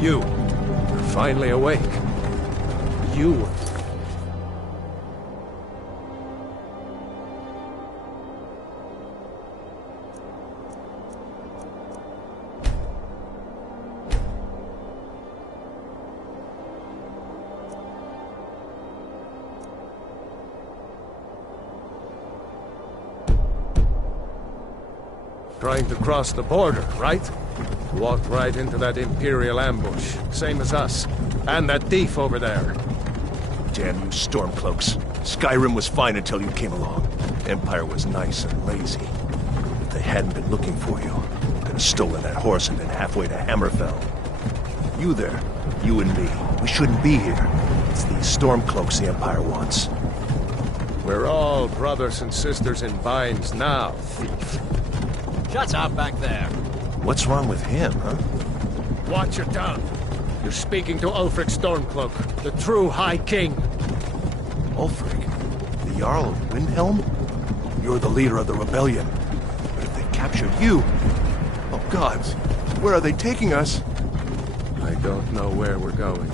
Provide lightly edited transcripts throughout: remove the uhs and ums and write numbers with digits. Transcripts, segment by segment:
You're finally awake. You. Trying to cross the border, right? Walked right into that Imperial ambush, same as us. And that thief over there. Damn you Stormcloaks. Skyrim was fine until you came along. Empire was nice and lazy. If they hadn't been looking for you, could have stolen that horse and been halfway to Hammerfell. You there, you and me, we shouldn't be here. It's these Stormcloaks the Empire wants. We're all brothers and sisters in binds now, thief. Shut up back there. What's wrong with him, huh? Watch your tongue. You're speaking to Ulfric Stormcloak, the true High King. Ulfric? The Jarl of Windhelm? You're the leader of the rebellion. But if they captured you... Oh gods, where are they taking us? I don't know where we're going,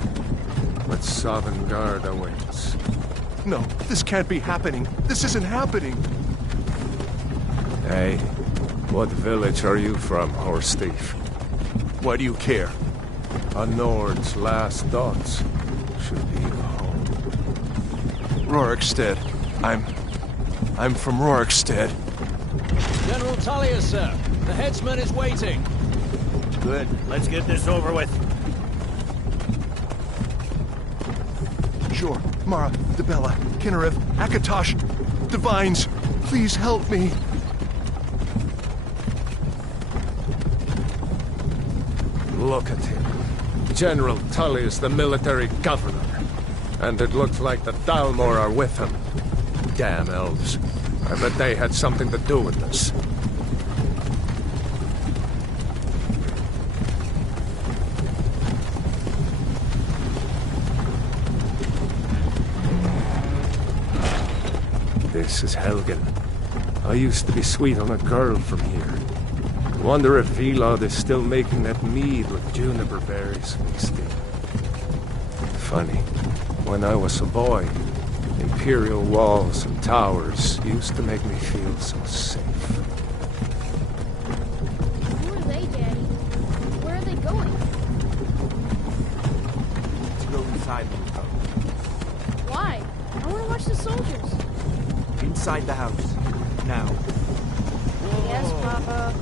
but Sovngarde awaits. No, this can't be happening. This isn't happening. Hey, what village are you from, horse thief? Why do you care? A Nord's last thoughts should be home. Rorikstead. I'm from Rorikstead. General Tullius, sir. The headsman is waiting. Good. Let's get this over with. Sure. Mara, Debella, Kinnereth, Akatosh, Divines, please help me. Look at him. General Tullius, the military governor. And it looks like the Thalmor are with him. Damn elves. I bet they had something to do with this. This is Helgen. I used to be sweet on a girl from here. Wonder if Vilod is still making that mead with juniper berries mixed in. Funny, when I was a boy, Imperial walls and towers used to make me feel so safe. Who are they, Daddy? Where are they going? To go inside, Lupo. Why? I want to watch the soldiers. Inside the house. Now. Yes, Papa.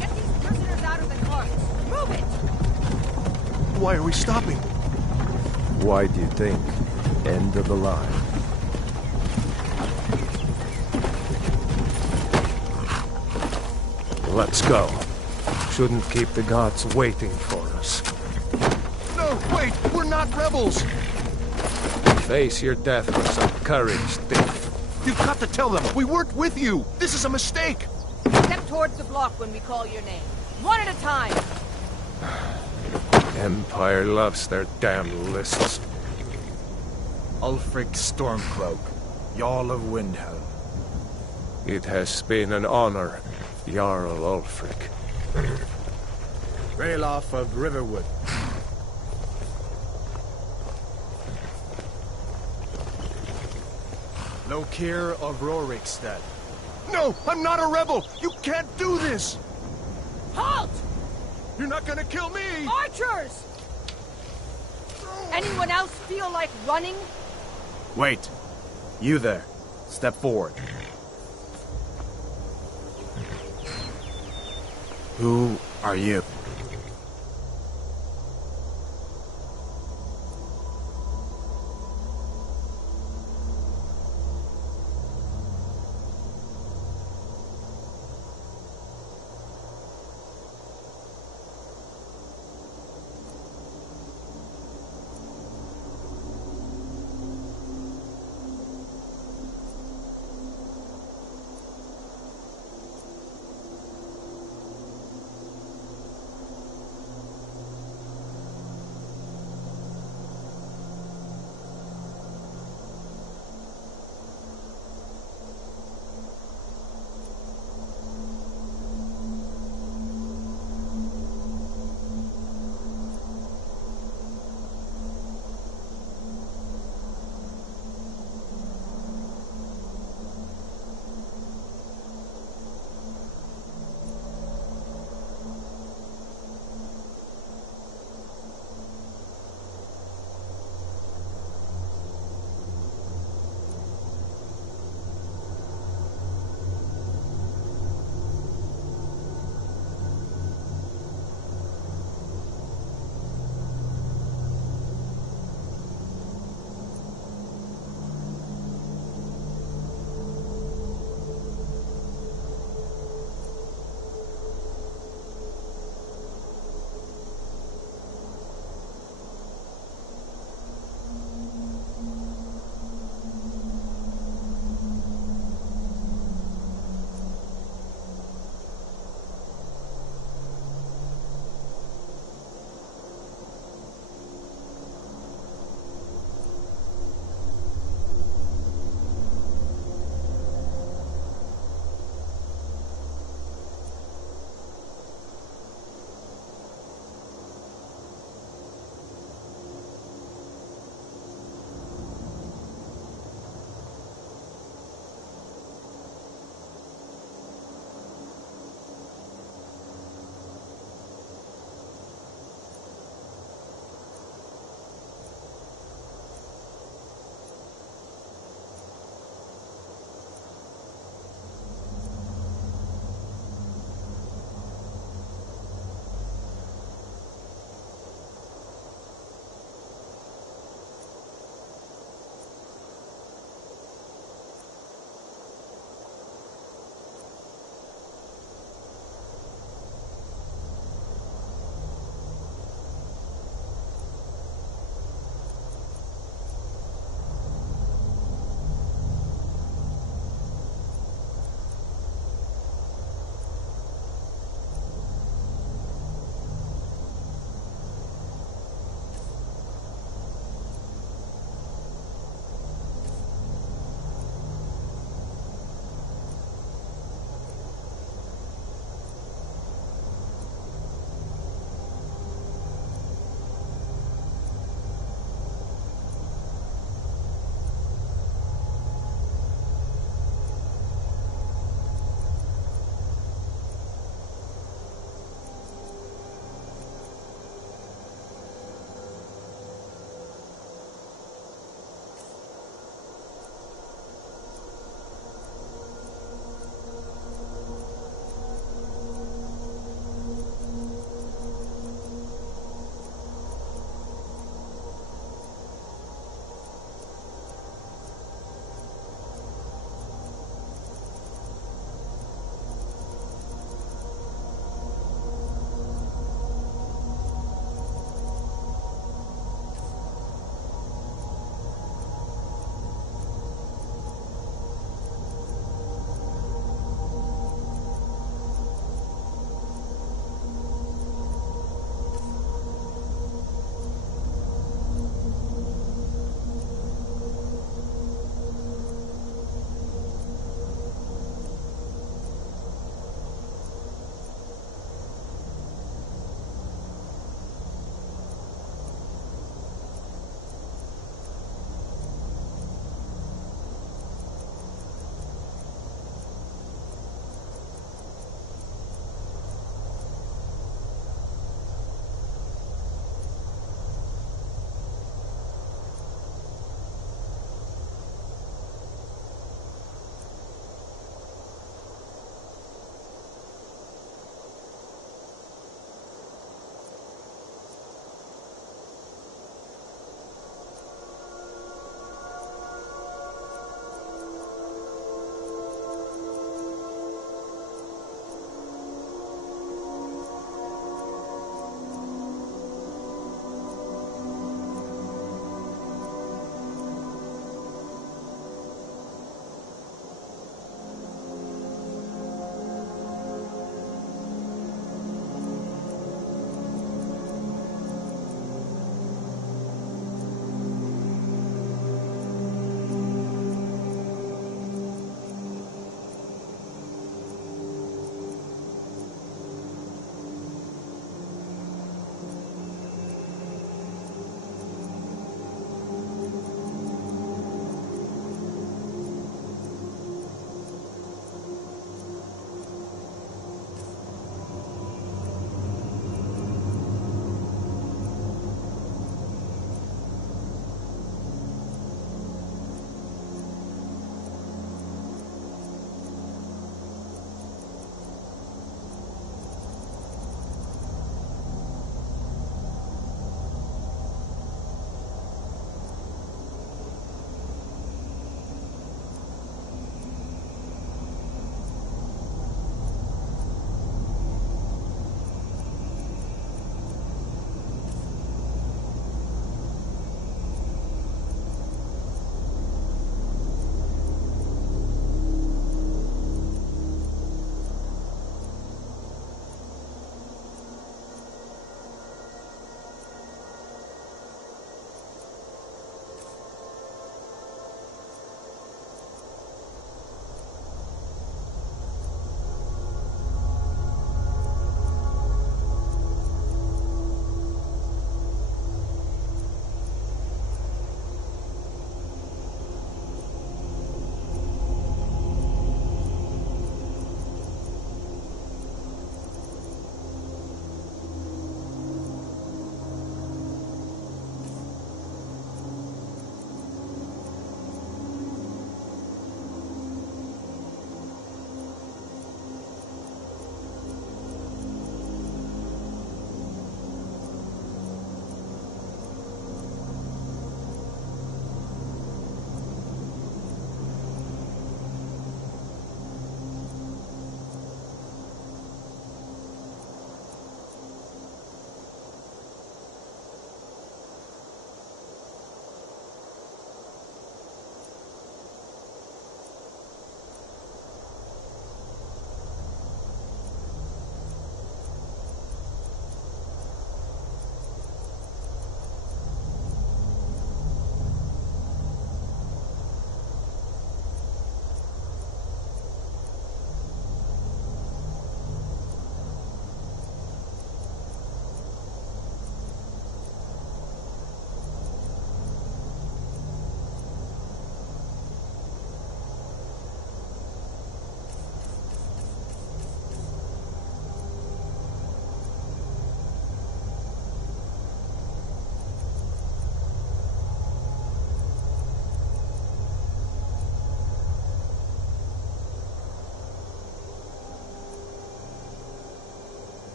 Get these prisoners out of the carts! Move it! Why are we stopping? Why do you think? End of the line. Let's go. Shouldn't keep the gods waiting for us. No, wait! We're not rebels! Face your death with some courage, thief. You've got to tell them! We weren't with you! This is a mistake! Step towards the block when we call your name. One at a time! Empire loves their damn lists. Ulfric Stormcloak, Jarl of Windhelm. It has been an honor, Jarl Ulfric. Ralof of Riverwood. Lokir of Rorikstead. No! I'm not a rebel! You can't do this! Halt! You're not gonna kill me! Archers! Anyone else feel like running? Wait. You there. Step forward. Who are you?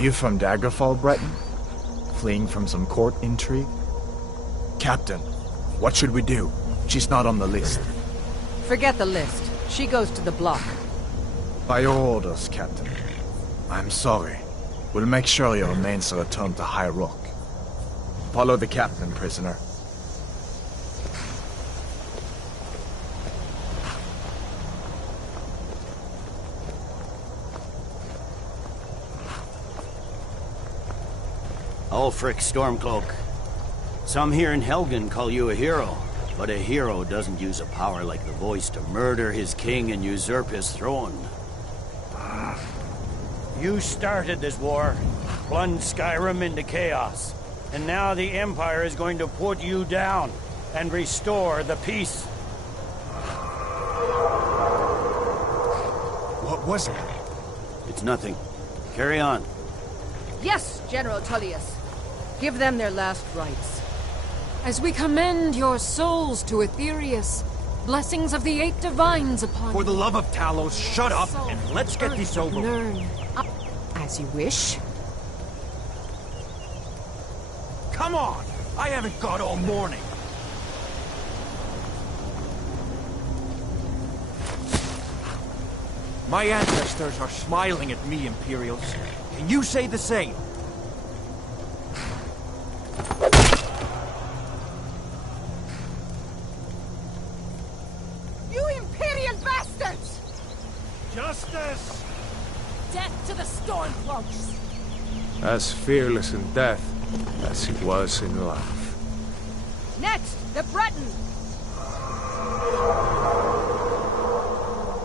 You from Daggerfall, Breton? Fleeing from some court intrigue? Captain, what should we do? She's not on the list. Forget the list. She goes to the block. By your orders, Captain. I'm sorry. We'll make sure your remains are returned to High Rock. Follow the captain, prisoner. Ulfric Stormcloak. Some here in Helgen call you a hero, but a hero doesn't use a power like the voice to murder his king and usurp his throne. You started this war, plunged Skyrim into chaos, and now the Empire is going to put you down and restore the peace. What was it? It's nothing. Carry on. Yes, General Tullius. Give them their last rites. As we commend your souls to Aetherius, blessings of the 8 divines upon For the you. love of Talos, shut up and let's get this over with. Learn. As you wish. Come on! I haven't got all morning. My ancestors are smiling at me, Imperials. Can you say the same? You Imperial bastards! Justice! Death to the Stormcloaks! As fearless in death as he was in life. Next, the Breton!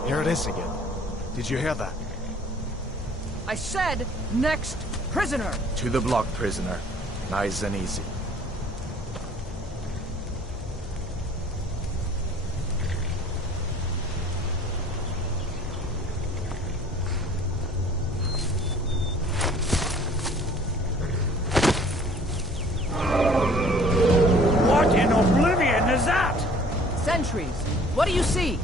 Here it is again. Did you hear that? I said, next prisoner! To the block, prisoner. Nice and easy. What in oblivion is that? Sentries, what do you see?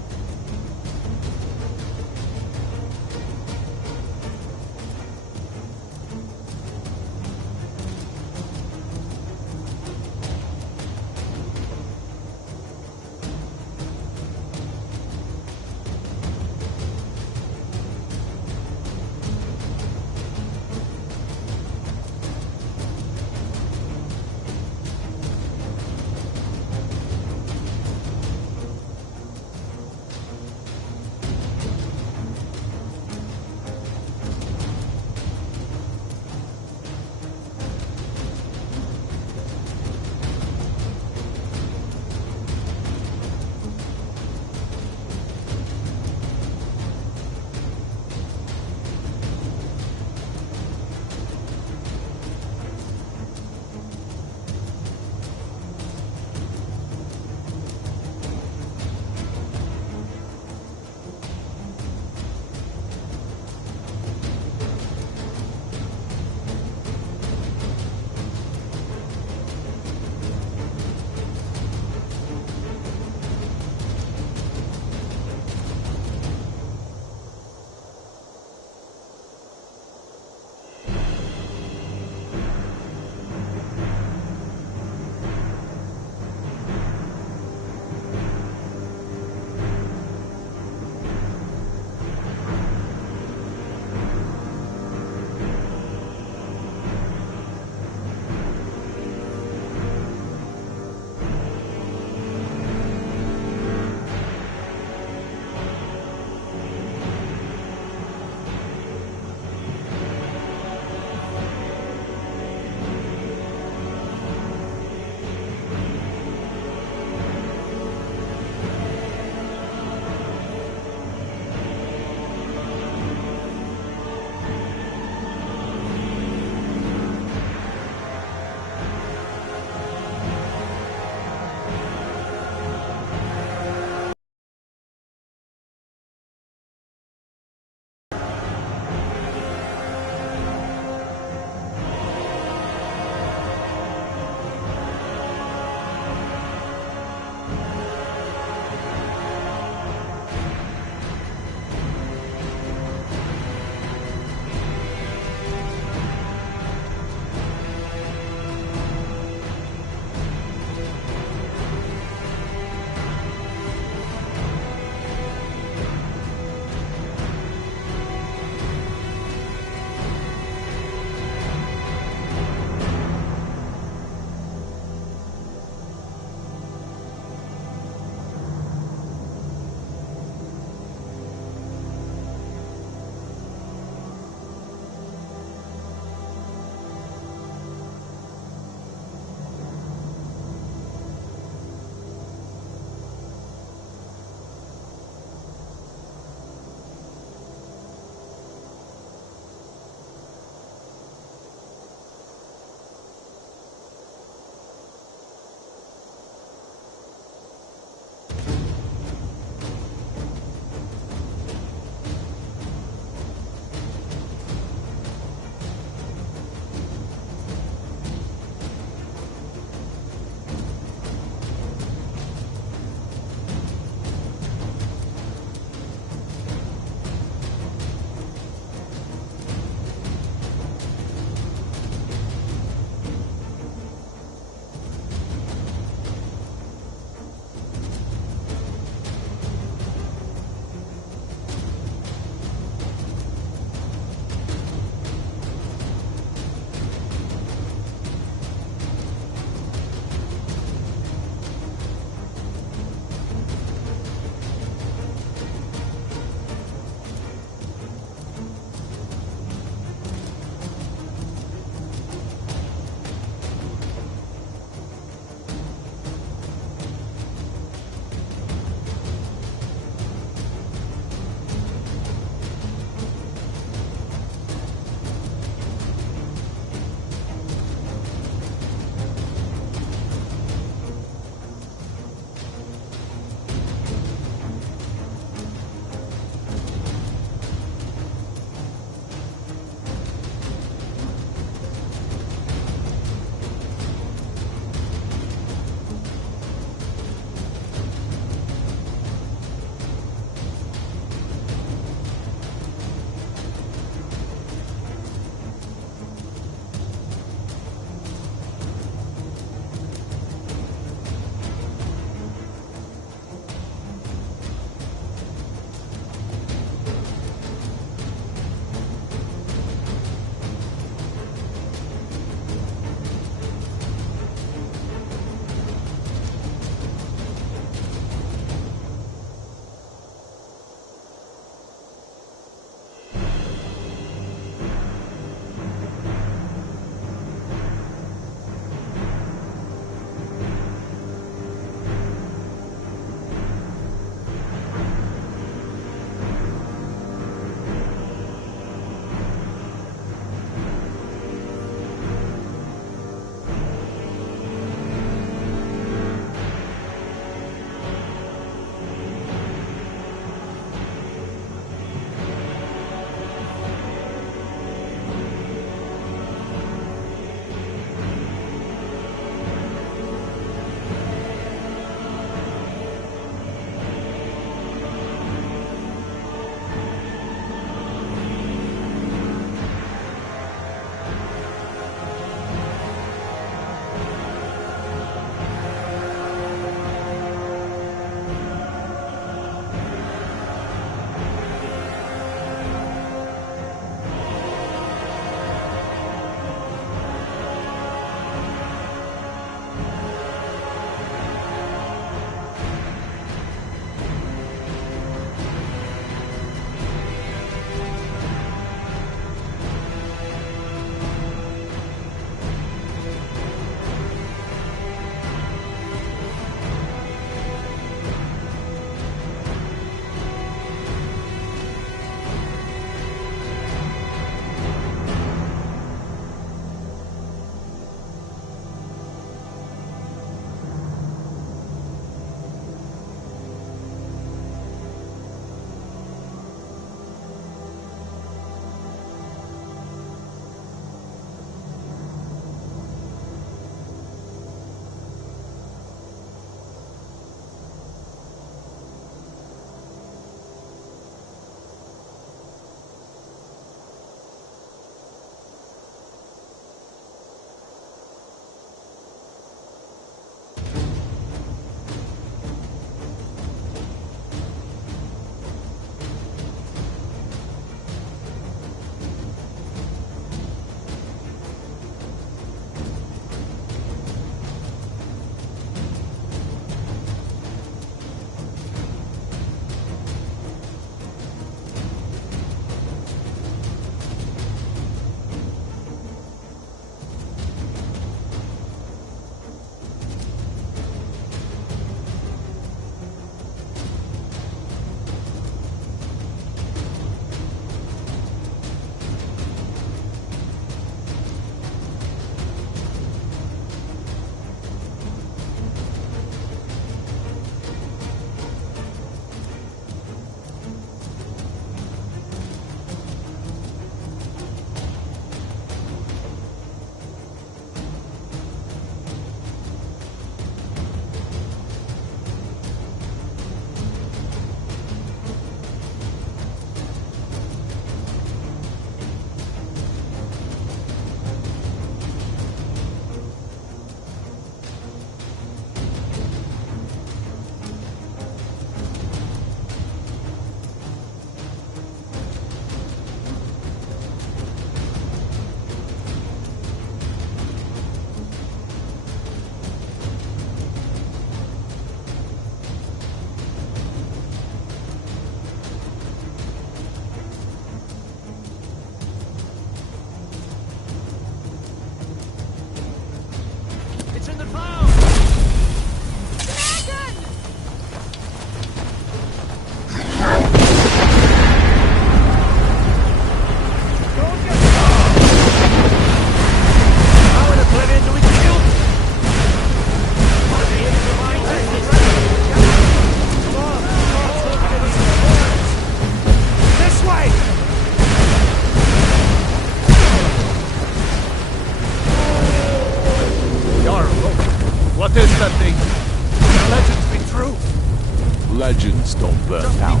Legends don't burn out.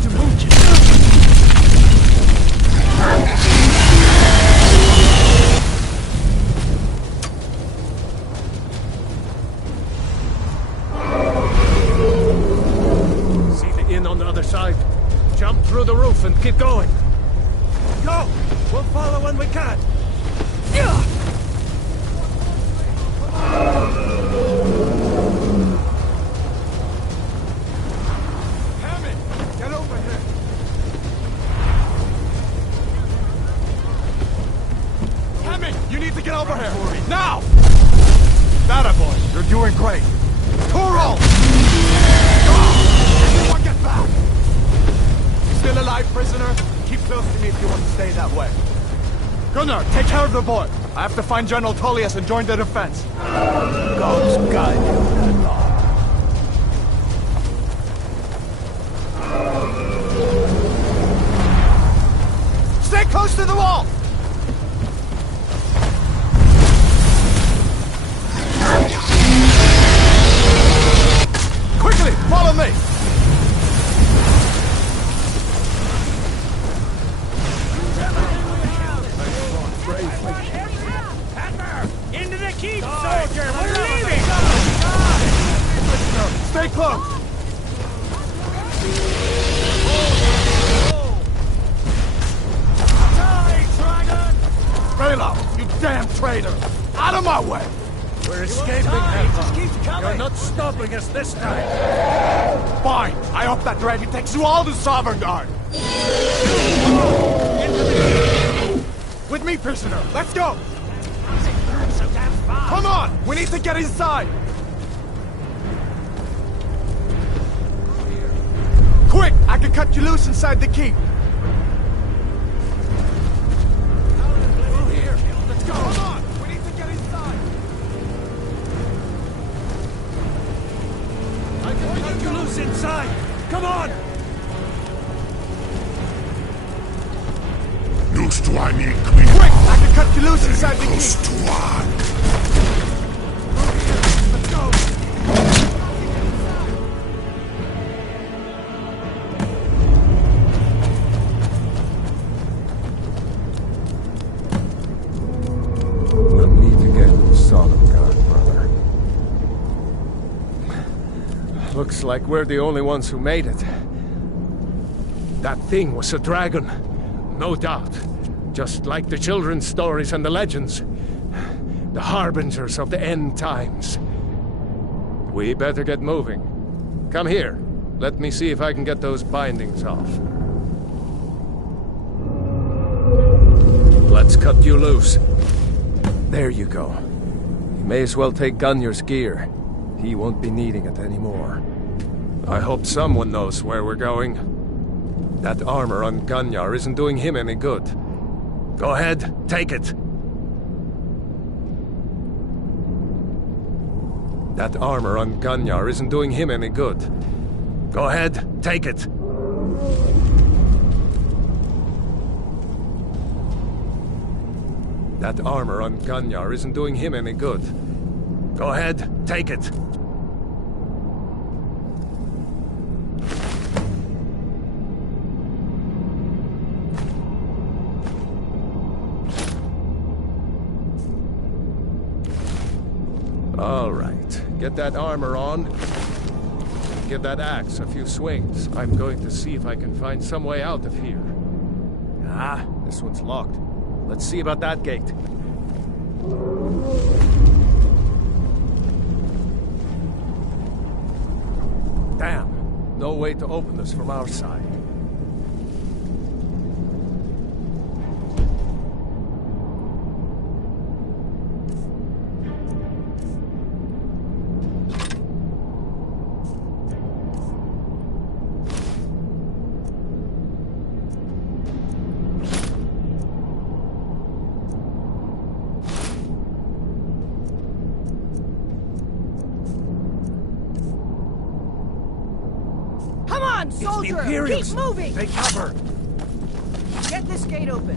See the inn on the other side? Jump through the roof and keep going. Go! We'll follow when we can. Hammond, get over here. Hammond, you need to get over here. Now! That boy, you're doing great. Toro! Everyone get back! Still alive, prisoner? Keep close to me if you want to stay that way. Gunnar, take care of the boy. I have to find General Tullius and join the defense. God's guide you, that dog. Stay close to the wall! Quickly, follow me! Into the keep, soldier! We're leaving! Stay close! Raylo, you damn traitor! Out of my way! We're escaping, Emperor. You're not stopping us this time. Fine! I hope that dragon takes you all to Sovereign Guard! With me, prisoner! Let's go! Come on! We need to get inside! Quick! I can cut you loose inside the keep! Let's go! Come on! We need to get inside! I can cut you loose inside. Come on! Quick! I can cut you loose inside the keep! Let's go! We'll meet again in Solemn God, brother. Looks like we're the only ones who made it. That thing was a dragon. No doubt. Just like the children's stories and the legends. The harbingers of the end times. We better get moving. Come here. Let me see if I can get those bindings off. Let's cut you loose. There you go. You may as well take Gunnar's gear. He won't be needing it anymore. I hope someone knows where we're going. That armor on Gunnar isn't doing him any good. Go ahead, take it. That armor on Gunnar isn't doing him any good. Go ahead, take it. That armor on Gunnar isn't doing him any good. Go ahead, take it. All right, get that armor on. Give that axe a few swings. I'm going to see if I can find some way out of here. Ah, this one's locked. Let's see about that gate. Damn, no way to open this from our side. Soldier, keep moving! Take cover! Get this gate open.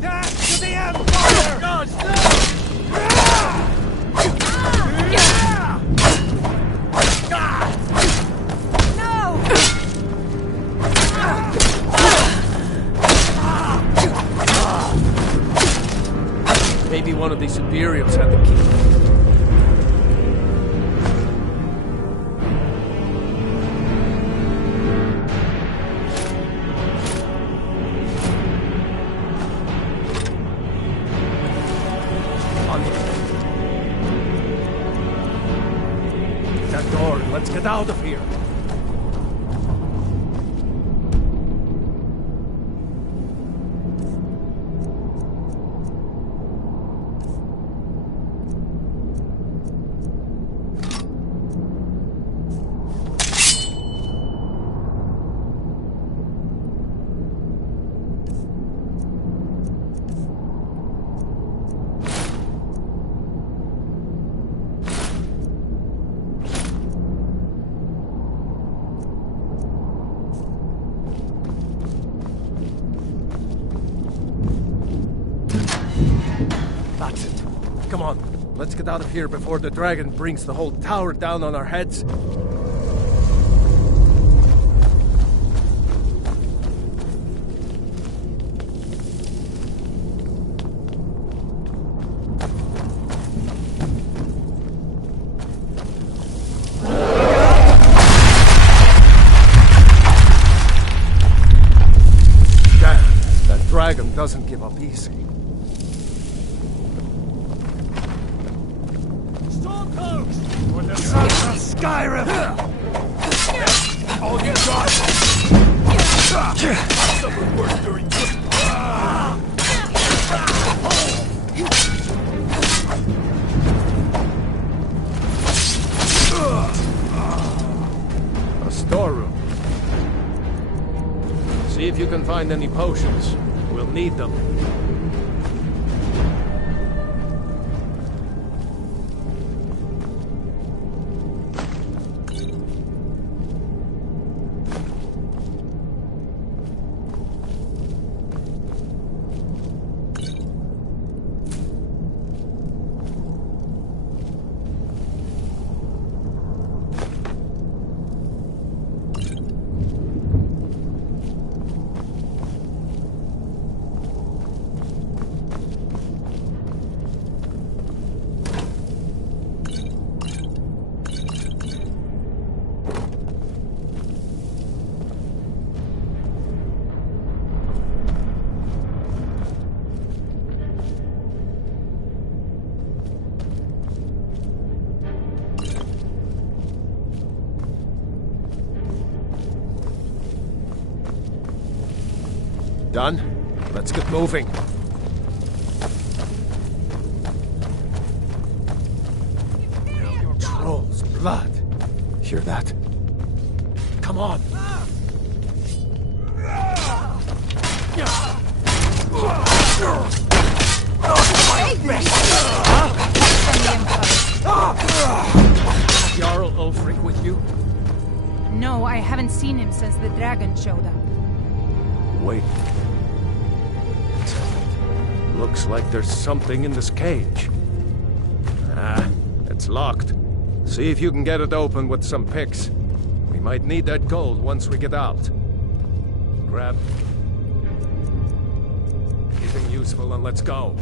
To the Maybe one of these Imperials had the key. That door, and let's get out of here. That's it. Come on, let's get out of here before the dragon brings the whole tower down on our heads. Damn, that dragon doesn't give up easy. For the sons of Skyrim! All you got! I suffered worse during A storeroom. See if you can find any potions. We'll need them. Done? Let's get moving. Troll's blood. Hear that? Come on. Jarl Ulfric with you? No, I haven't seen him since the dragon showed up. Wait. Looks like there's something in this cage. Ah, it's locked. See if you can get it open with some picks. We might need that gold once we get out. Grab anything useful and let's go.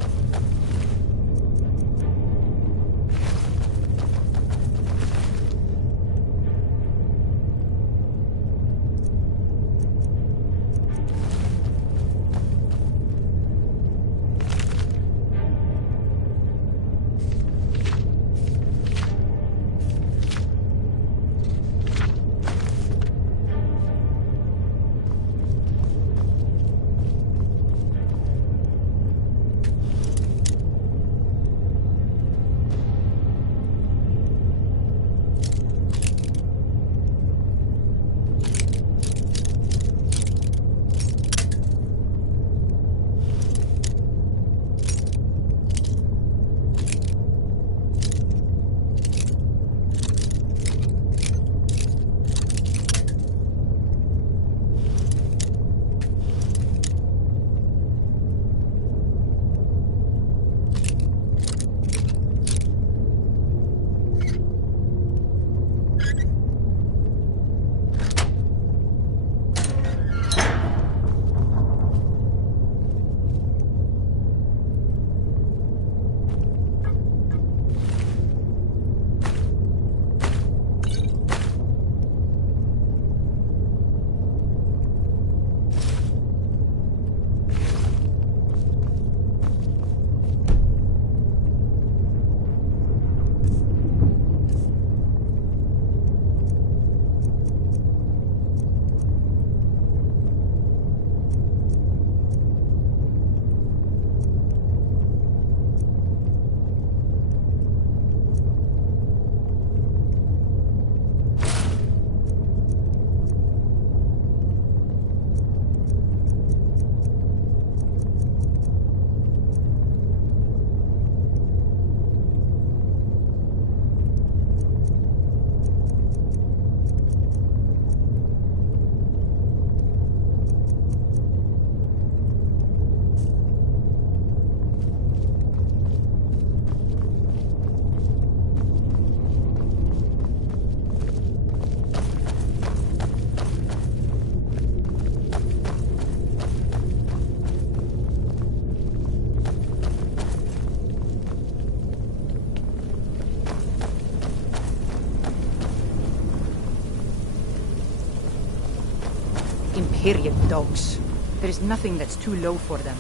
Period dogs. There is nothing that's too low for them.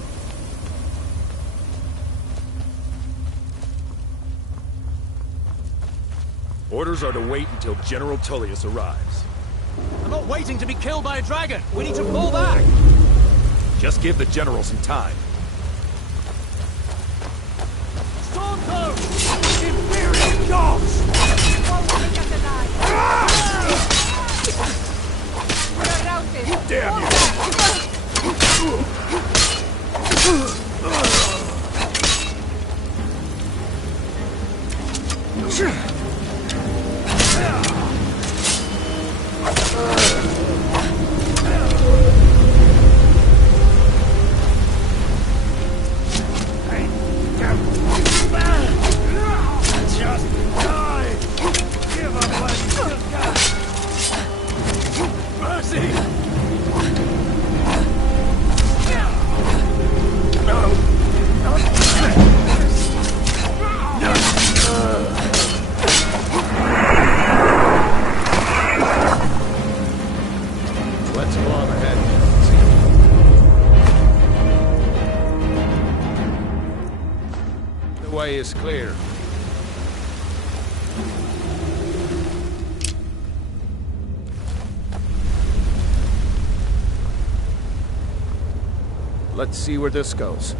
Orders are to wait until General Tullius arrives. I'm not waiting to be killed by a dragon. We need to fall back. Just give the general some time. Stormcloak! Imperial dogs! Damn you! Just die! Give up what you still got! Mercy! Let's go on ahead. See. The way is clear. Let's see where this goes.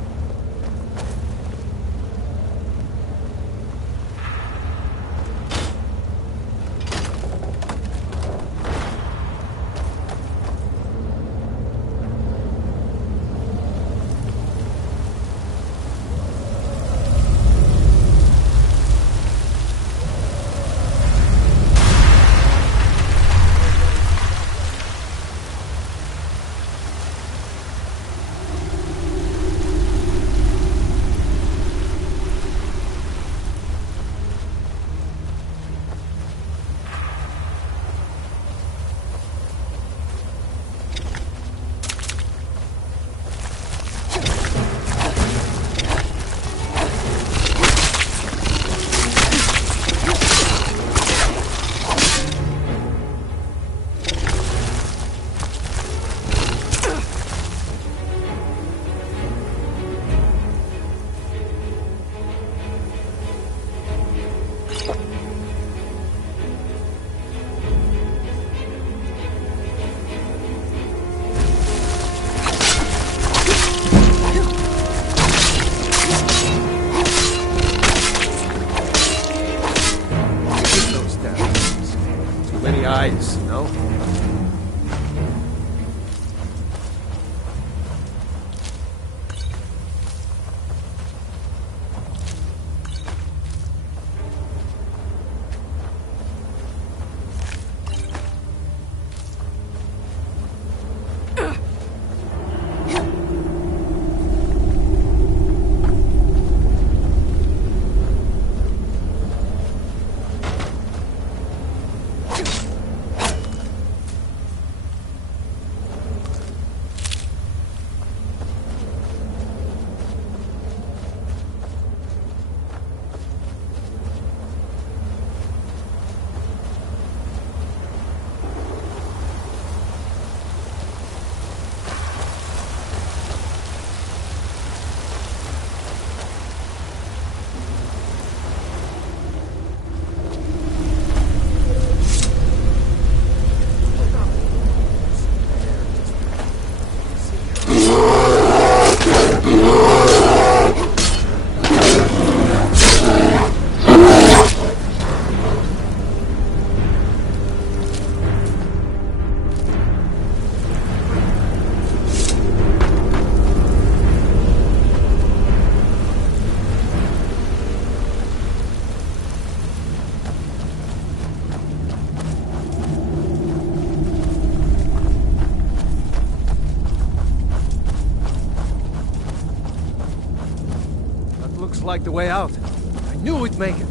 Eyes, no? Like the way out. I knew we'd make it.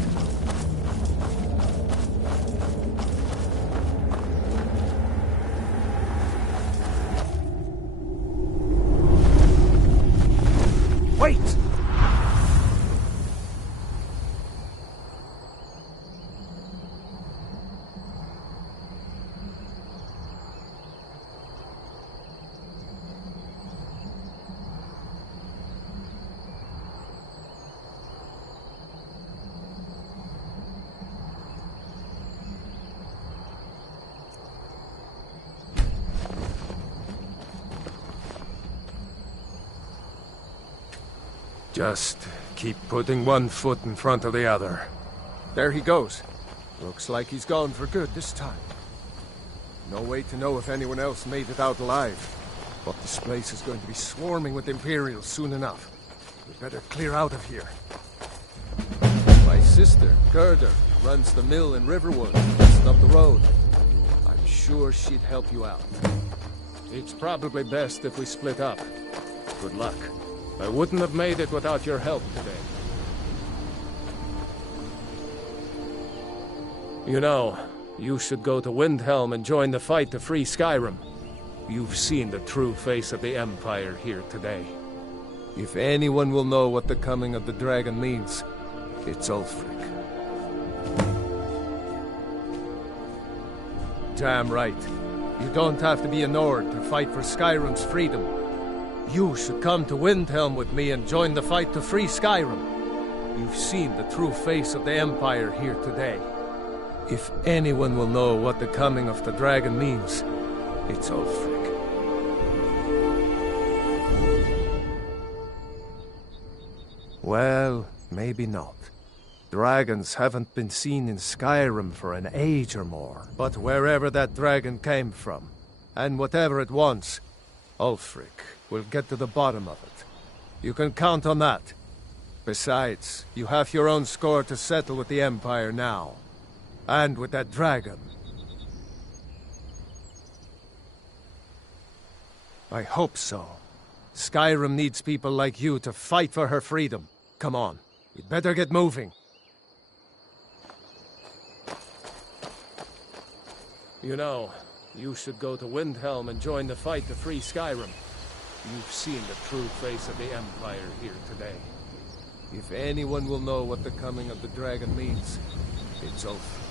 Wait! Just keep putting one foot in front of the other. There he goes. Looks like he's gone for good this time. No way to know if anyone else made it out alive. But this place is going to be swarming with Imperials soon enough. We better clear out of here. My sister, Gerda, runs the mill in Riverwood, just up the road. I'm sure she'd help you out. It's probably best if we split up. Good luck. I wouldn't have made it without your help today. You know, you should go to Windhelm and join the fight to free Skyrim. You've seen the true face of the Empire here today. If anyone will know what the coming of the dragon means, it's Ulfric. Damn right. You don't have to be a Nord to fight for Skyrim's freedom. You should come to Windhelm with me and join the fight to free Skyrim. You've seen the true face of the Empire here today. If anyone will know what the coming of the dragon means, it's Ulfric. Well, maybe not. Dragons haven't been seen in Skyrim for an age or more. But wherever that dragon came from, and whatever it wants, Ulfric will get to the bottom of it. You can count on that. Besides, you have your own score to settle with the Empire now. And with that dragon. I hope so. Skyrim needs people like you to fight for her freedom. Come on, we'd better get moving. You know, you should go to Windhelm and join the fight to free Skyrim. You've seen the true face of the Empire here today. If anyone will know what the coming of the dragon means, it's Ulfric.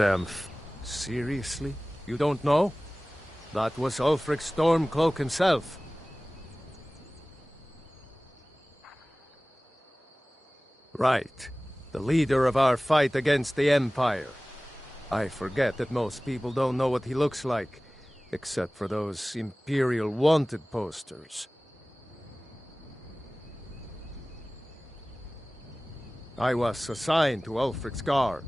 damn Seriously? You don't know? That was Ulfric Stormcloak himself. Right. The leader of our fight against the Empire. I forget that most people don't know what he looks like, except for those Imperial wanted posters. I was assigned to Ulfric's guard.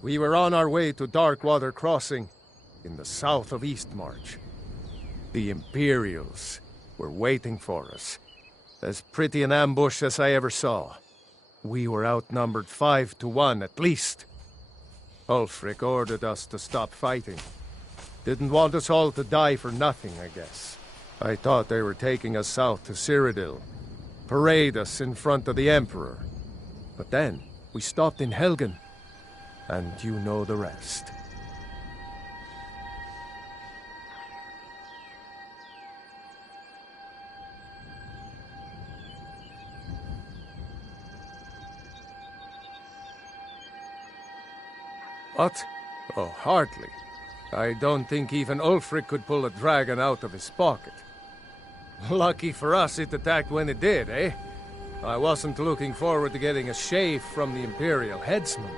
We were on our way to Darkwater Crossing, in the south of Eastmarch. The Imperials were waiting for us. As pretty an ambush as I ever saw. We were outnumbered 5 to 1 at least. Ulfric ordered us to stop fighting. Didn't want us all to die for nothing, I guess. I thought they were taking us south to Cyrodiil. Parade us in front of the Emperor. But then, we stopped in Helgen. And you know the rest. What? Oh, hardly. I don't think even Ulfric could pull a dragon out of his pocket. Lucky for us it attacked when it did, eh? I wasn't looking forward to getting a shave from the Imperial headsman.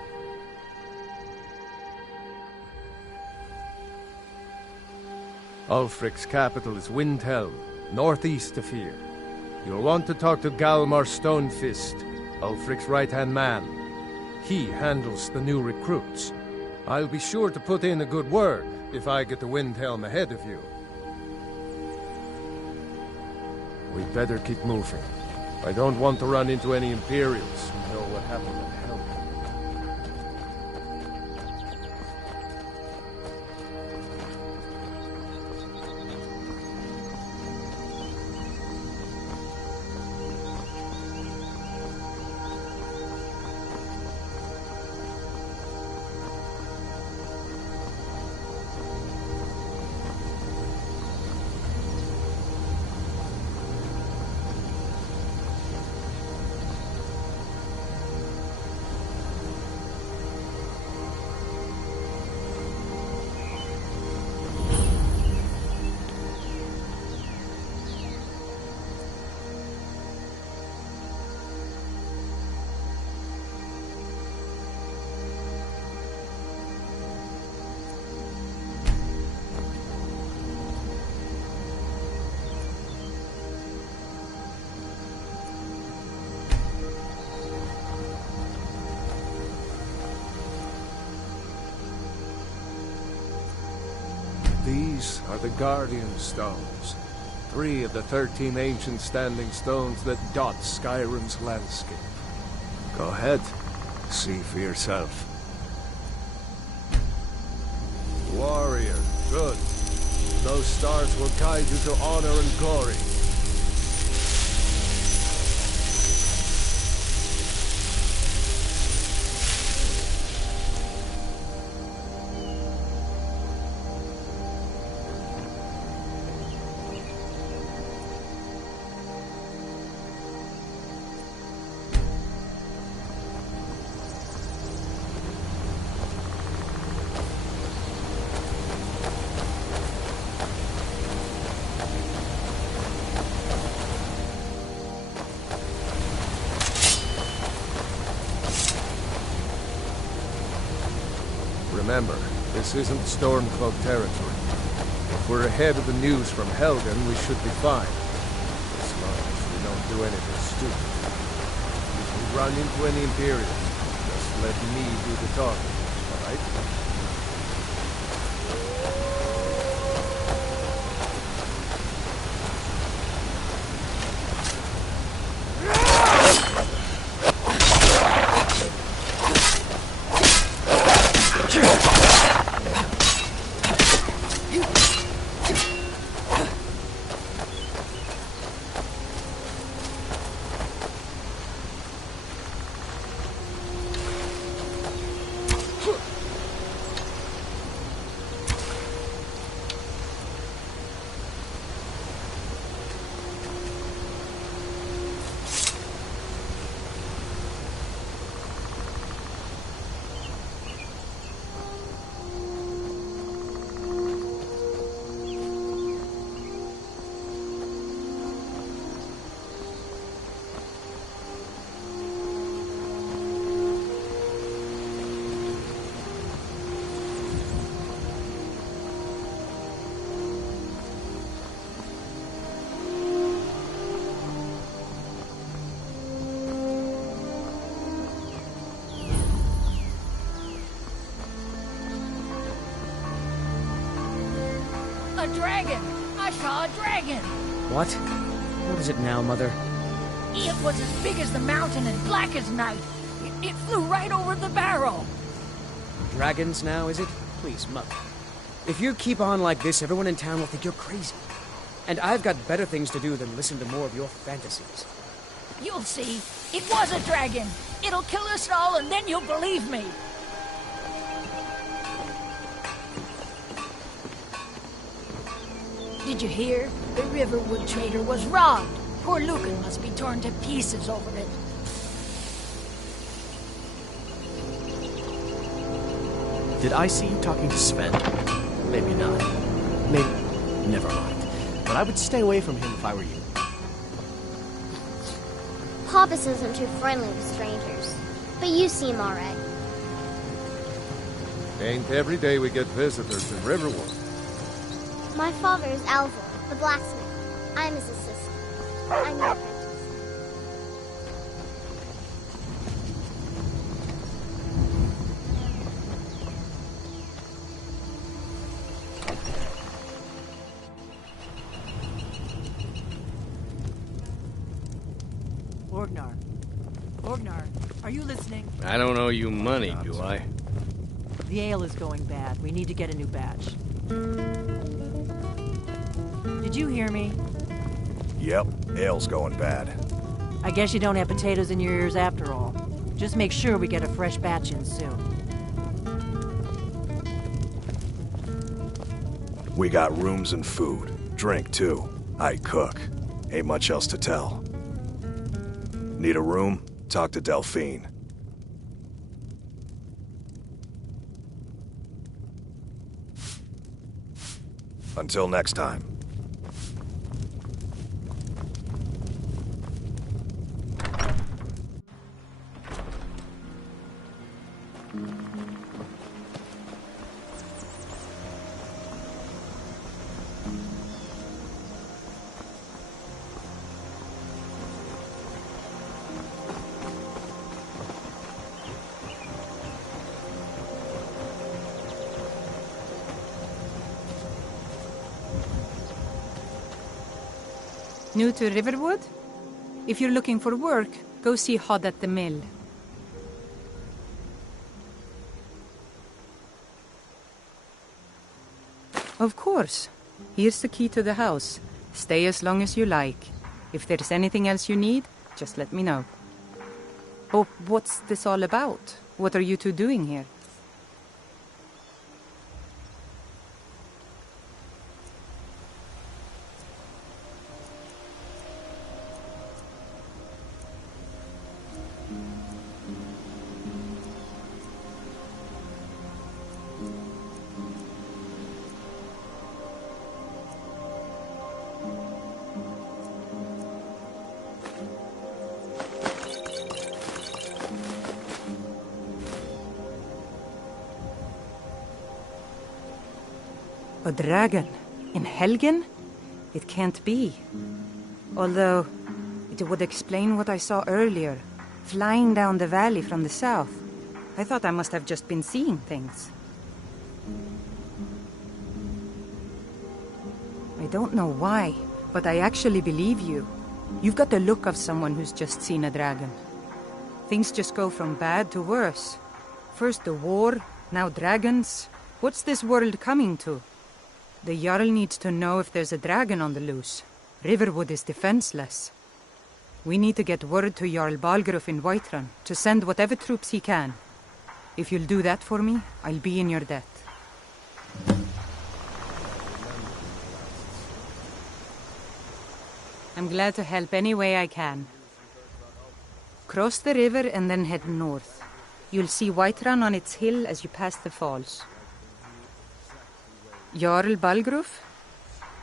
Ulfric's capital is Windhelm, northeast of here. You'll want to talk to Galmar Stonefist, Ulfric's right-hand man. He handles the new recruits. I'll be sure to put in a good word if I get to Windhelm ahead of you. We'd better keep moving. I don't want to run into any Imperials who know what happened in Helgen. These are the Guardian Stones. 3 of the 13 ancient standing stones that dot Skyrim's landscape. Go ahead. See for yourself. Warrior, good. Those stars will guide you to honor and glory. Remember, this isn't Stormcloak territory. If we're ahead of the news from Helgen, we should be fine. As long as we don't do anything stupid. If we run into any Imperials, just let me do the talking, alright? dragon! I saw a dragon! What? What is it now, Mother? It was as big as the mountain and black as night. It flew right over the barrel. Dragons now, is it? Please, Mother. If you keep on like this, everyone in town will think you're crazy. And I've got better things to do than listen to more of your fantasies. You'll see. It was a dragon. It'll kill us all, and then you'll believe me. Did you hear? The Riverwood trader was robbed. Poor Lucan must be torn to pieces over it. Did I see you talking to Sven? Maybe not. Maybe... Never mind. But I would stay away from him if I were you. Papa says I'm too friendly with strangers. But you seem alright. Ain't every day we get visitors in Riverwood. My father is Alvor, the blacksmith. I'm his assistant. I'm your apprentice. Orgnar, are you listening? I don't owe you money, do I? The ale is going bad. We need to get a new batch. Did you hear me? Yep, ale's going bad. I guess you don't have potatoes in your ears after all. Just make sure we get a fresh batch in soon. We got rooms and food. Drink, too. I cook. Ain't much else to tell. Need a room? Talk to Delphine. Until next time. New to Riverwood? If you're looking for work, go see Hod at the mill. Of course. Here's the key to the house. Stay as long as you like. If there's anything else you need, just let me know. Oh, what's this all about? What are you two doing here? A dragon? In Helgen? It can't be. Although, it would explain what I saw earlier, flying down the valley from the south. I thought I must have just been seeing things. I don't know why, but I actually believe you. You've got the look of someone who's just seen a dragon. Things just go from bad to worse. First the war, now dragons. What's this world coming to? The Jarl needs to know if there's a dragon on the loose. Riverwood is defenseless. We need to get word to Jarl Balgruf in Whiterun to send whatever troops he can. If you'll do that for me, I'll be in your debt. I'm glad to help any way I can. Cross the river and then head north. You'll see Whiterun on its hill as you pass the falls. Jarl Balgruf?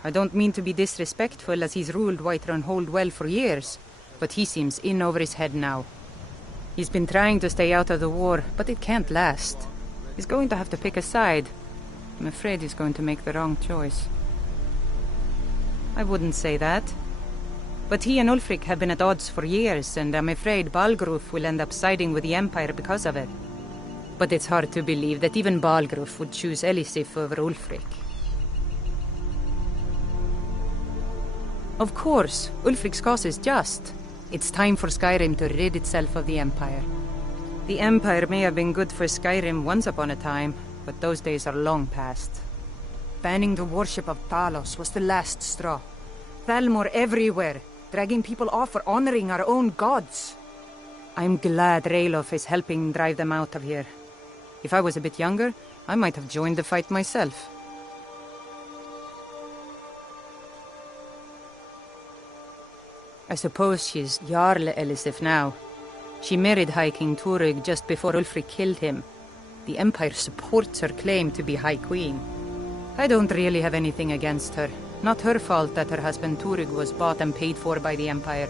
I don't mean to be disrespectful as he's ruled Whiterun Hold well for years, but he seems in over his head now. He's been trying to stay out of the war, but it can't last. He's going to have to pick a side. I'm afraid he's going to make the wrong choice. I wouldn't say that. But he and Ulfric have been at odds for years, and I'm afraid Balgruf will end up siding with the Empire because of it. But it's hard to believe that even Balgruf would choose Elisif over Ulfric. Of course, Ulfric's cause is just. It's time for Skyrim to rid itself of the Empire. The Empire may have been good for Skyrim once upon a time, but those days are long past. Banning the worship of Talos was the last straw. Thalmor everywhere, dragging people off for honoring our own gods. I'm glad Ralof is helping drive them out of here. If I was a bit younger, I might have joined the fight myself. I suppose she's Jarl Elisif now. She married High King Turug just before Ulfric killed him. The Empire supports her claim to be High Queen. I don't really have anything against her. Not her fault that her husband Turug was bought and paid for by the Empire.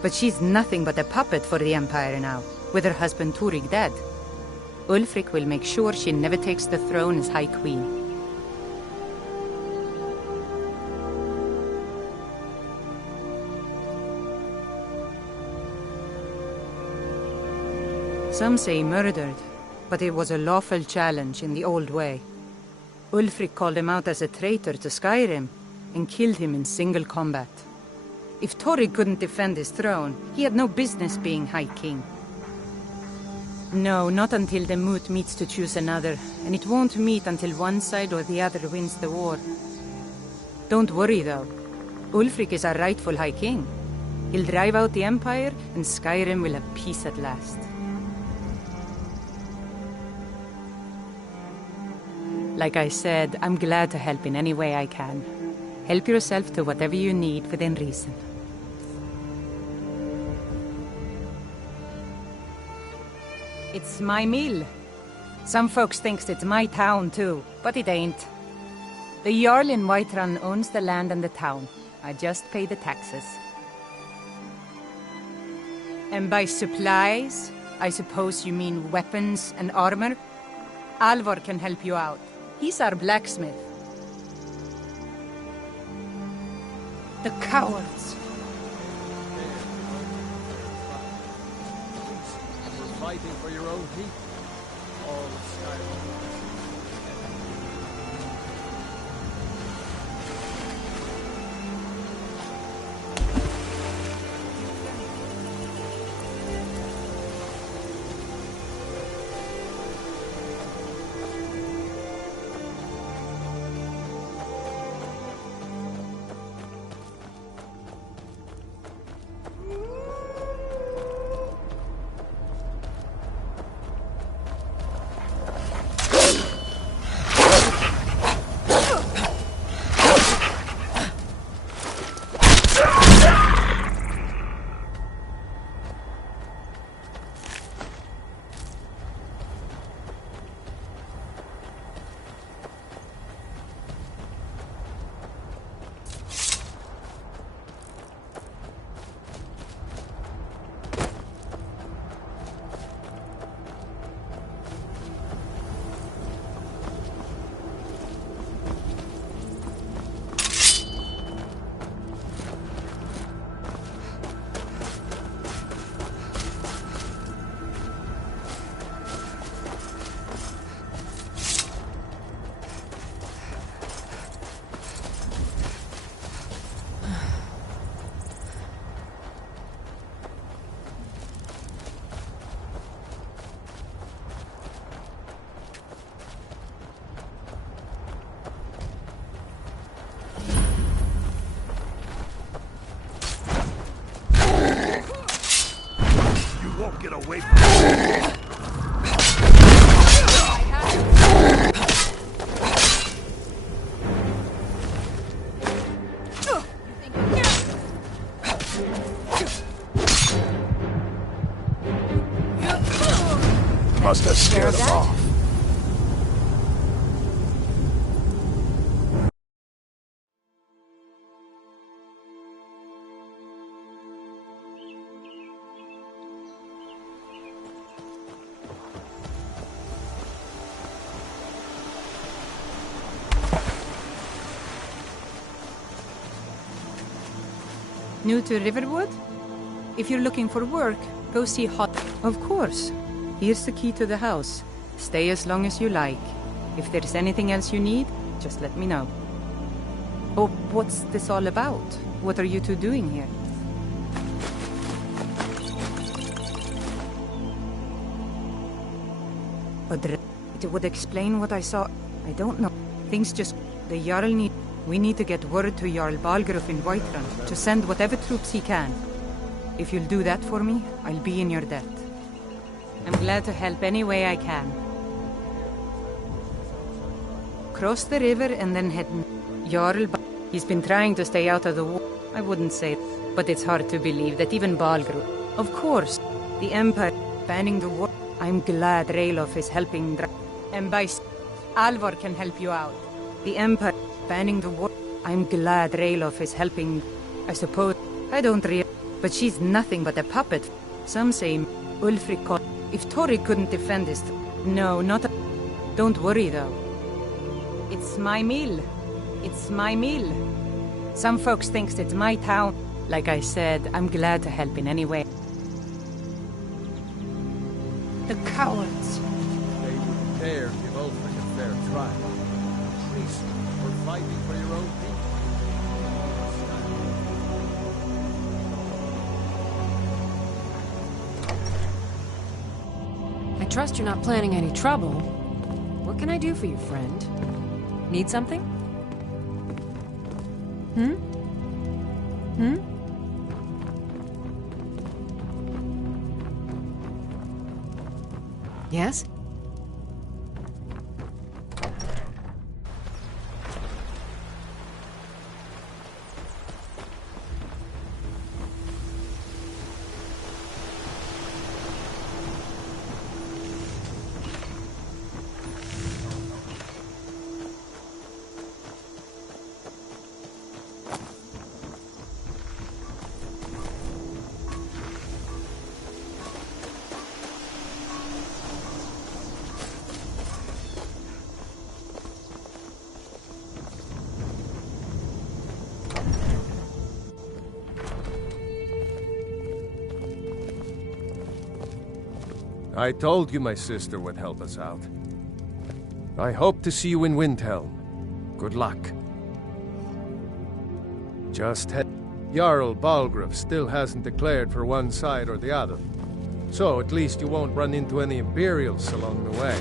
But she's nothing but a puppet for the Empire now, with her husband Turug dead. Ulfric will make sure she never takes the throne as High Queen. Some say murdered, but it was a lawful challenge in the old way. Ulfric called him out as a traitor to Skyrim, and killed him in single combat. If Torrig couldn't defend his throne, he had no business being High King. No, not until the moot meets to choose another, and it won't meet until one side or the other wins the war. Don't worry though, Ulfric is our rightful High King. He'll drive out the Empire, and Skyrim will have peace at last. Like I said, I'm glad to help in any way I can. Help yourself to whatever you need within reason. It's my mill. Some folks thinks it's my town too, but it ain't. The Jarl in Whiterun owns the land and the town. I just pay the taxes. And by supplies, I suppose you mean weapons and armor? Alvor can help you out. He's our blacksmith. The cowards. You're fighting for your own people. All of Skyrim. Get away from me! Must have scared them off. New to Riverwood? If you're looking for work, go see Hot. Of course. Here's the key to the house. Stay as long as you like. If there's anything else you need, just let me know. Oh, what's this all about? What are you two doing here? It would explain what I saw. I don't know. Things just... The Jarl need... We need to get word to Jarl Balgruuf in Whiterun to send whatever troops he can. If you'll do that for me, I'll be in your debt. I'm glad to help any way I can. Cross the river and then head... Jarl He's been trying to stay out of the war. I wouldn't say it, but it's hard to believe that even Balgruuf... Of course, the Empire banning the war. I'm glad Ralof is helping... And by... Alvor can help you out. The Empire banning the war. I'm glad Ralof is helping... I suppose... I don't really... But she's nothing but a puppet. Some say Ulfric called... If Tori couldn't defend this... No, not a... Don't worry, though. It's my mill. It's my mill. Some folks thinks it's my town. Like I said, I'm glad to help in any way. The cowards. They wouldn't dare give Ulfric a fair trial. At least we're fighting for your own people. I trust you're not planning any trouble. What can I do for you, friend? Need something? Hmm? Hmm? Yes? I told you my sister would help us out. I hope to see you in Windhelm. Good luck. Just head... Jarl Balgruuf still hasn't declared for one side or the other. So at least you won't run into any Imperials along the way.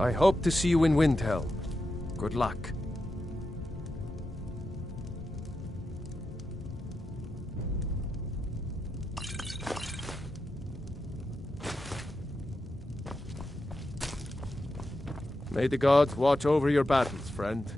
I hope to see you in Windhelm. Good luck. May the gods watch over your battles, friend.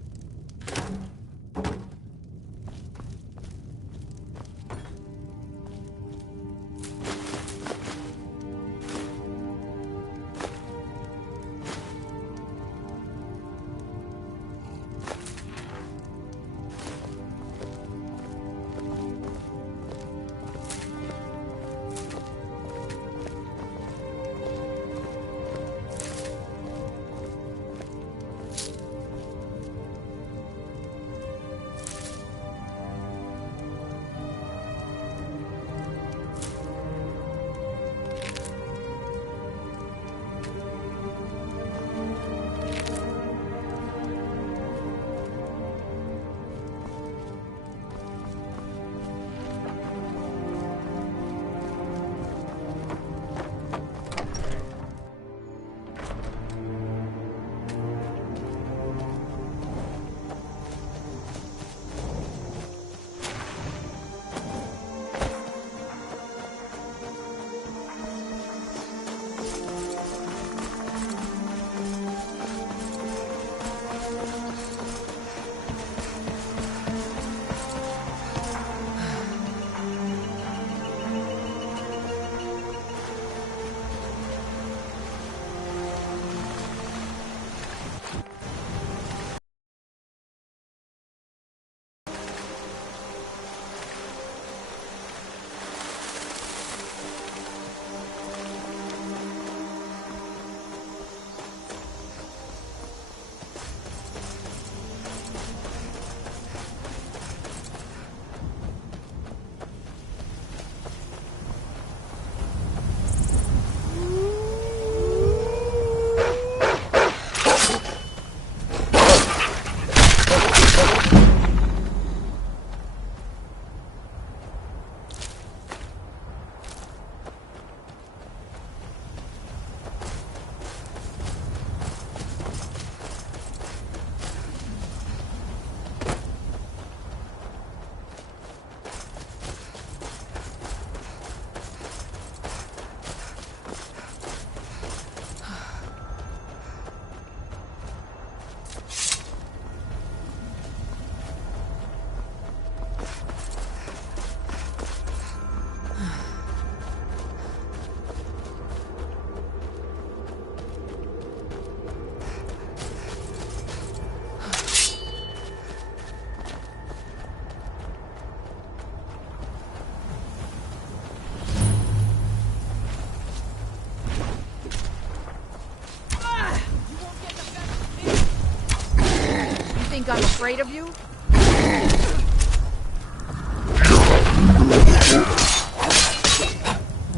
I'm afraid of you?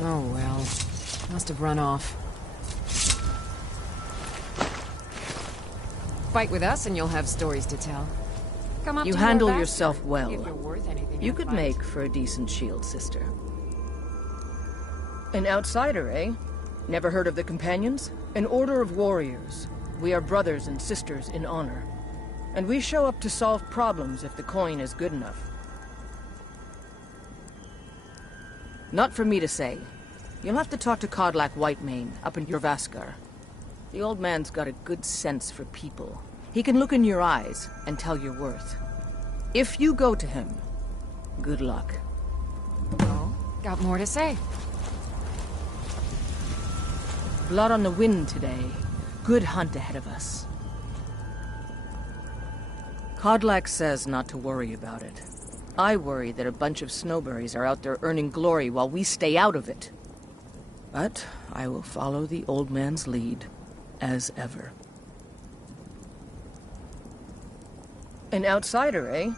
Oh well. Must have run off. Fight with us and you'll have stories to tell. Come up You to handle your yourself bastard. well. If you're worth anything You in a could fight. make for a decent shield, sister. An outsider, eh? Never heard of the Companions? An order of warriors. We are brothers and sisters in honor. And we show up to solve problems if the coin is good enough. Not for me to say. You'll have to talk to Codlac Whitemane up in Jorvaskar. The old man's got a good sense for people. He can look in your eyes and tell your worth. If you go to him, good luck. Oh, got more to say. Blood on the wind today. Good hunt ahead of us. Codlac says not to worry about it. I worry that a bunch of snowberries are out there earning glory while we stay out of it. But I will follow the old man's lead, as ever. An outsider, eh?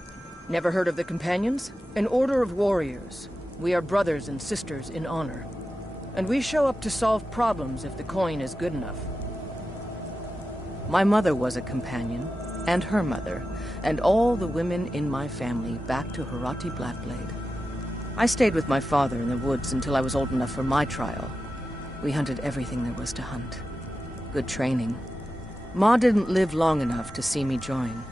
Never heard of the Companions? An order of warriors. We are brothers and sisters in honor. And we show up to solve problems if the coin is good enough. My mother was a companion, and her mother, and all the women in my family back to Harati Blackblade. I stayed with my father in the woods until I was old enough for my trial. We hunted everything there was to hunt. Good training. Ma didn't live long enough to see me join,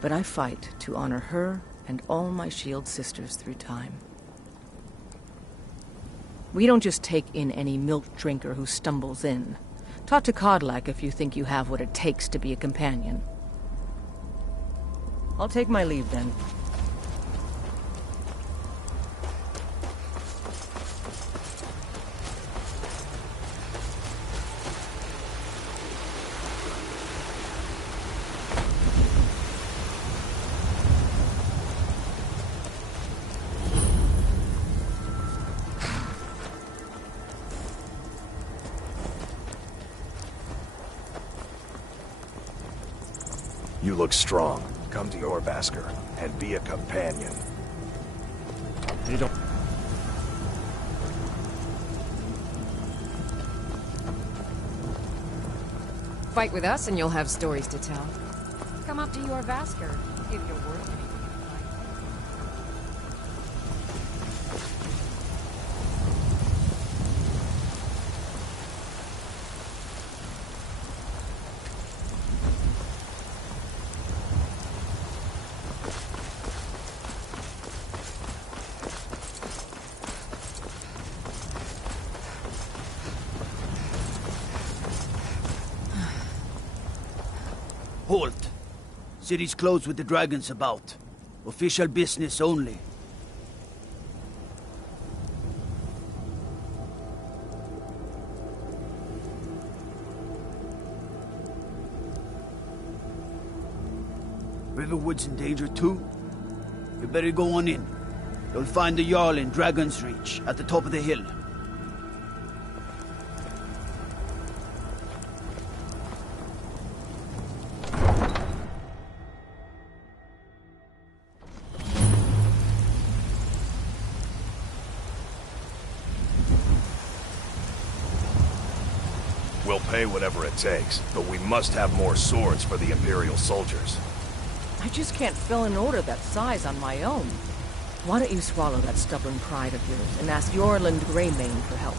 but I fight to honor her and all my shield sisters through time. We don't just take in any milk drinker who stumbles in. Talk to Codlac if you think you have what it takes to be a companion. I'll take my leave then. You look strong. Come to your Vasker and be a companion. You don't... Fight with us and you'll have stories to tell. Come up to your Vasker, if you're worth anything. Halt! City's closed with the dragons about. Official business only. Riverwood's in danger too? You better go on in. You'll find the Jarl in Dragon's Reach, at the top of the hill. We'll pay whatever it takes, but we must have more swords for the Imperial soldiers. I just can't fill an order that size on my own. Why don't you swallow that stubborn pride of yours and ask Yorland Greymane for help?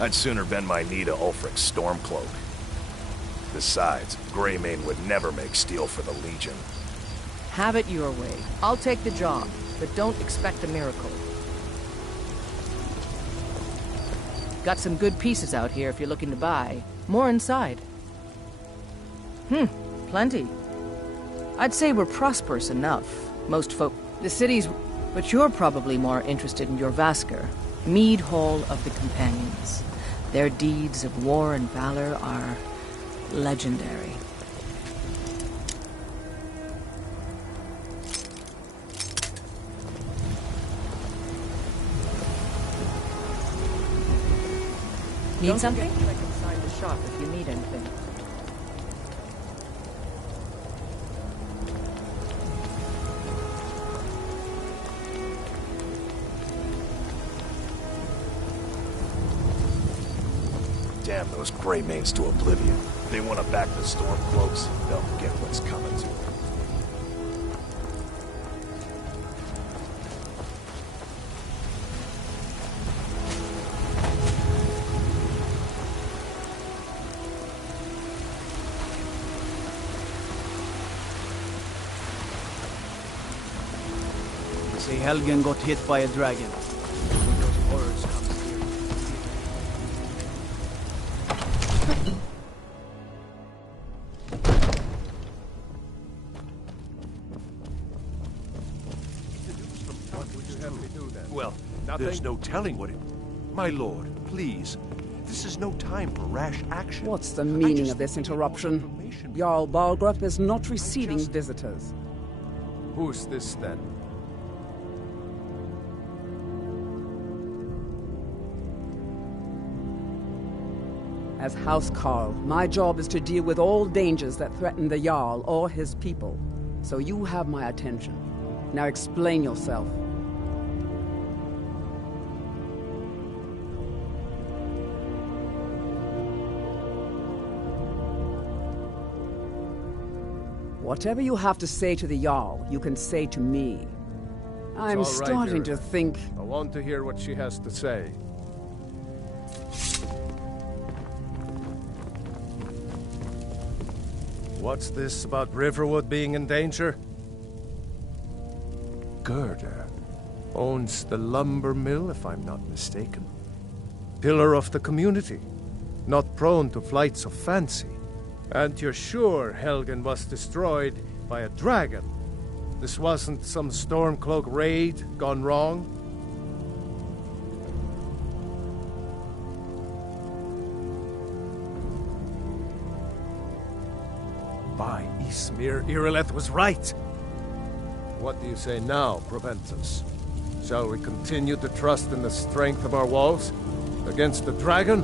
I'd sooner bend my knee to Ulfric's Stormcloak. Besides, Greymane would never make steel for the Legion. Have it your way. I'll take the job, but don't expect a miracle. Got some good pieces out here if you're looking to buy. More inside. Plenty. I'd say we're prosperous enough. Most folk... The city's... But you're probably more interested in your Vasker, Mead Hall of the Companions. Their deeds of war and valor are legendary. Need something? Don't forget to check inside the shop if you need anything. Damn those Greymanes to oblivion. If they want to back the Stormcloaks, they'll get what's coming to them. Say Helgen got hit by a dragon. When those horrors come here. What would you have me do then? Well, Nothing? there's no telling what it... My lord, please. This is no time for rash action. What's the meaning of this interruption? Jarl Balgrup is not receiving visitors. Who's this then? As House Carl, my job is to deal with all dangers that threaten the Jarl or his people. So you have my attention. Now explain yourself. Whatever you have to say to the Jarl, you can say to me. I'm It's all right, starting to Mira. think... I want to hear what she has to say. What's this about Riverwood being in danger? Gerda owns the lumber mill, if I'm not mistaken. Pillar of the community, not prone to flights of fancy. And you're sure Helgen was destroyed by a dragon? This wasn't some Stormcloak raid gone wrong? By Ismir, Irileth was right. What do you say now, Proventus? Shall we continue to trust in the strength of our walls against the dragon?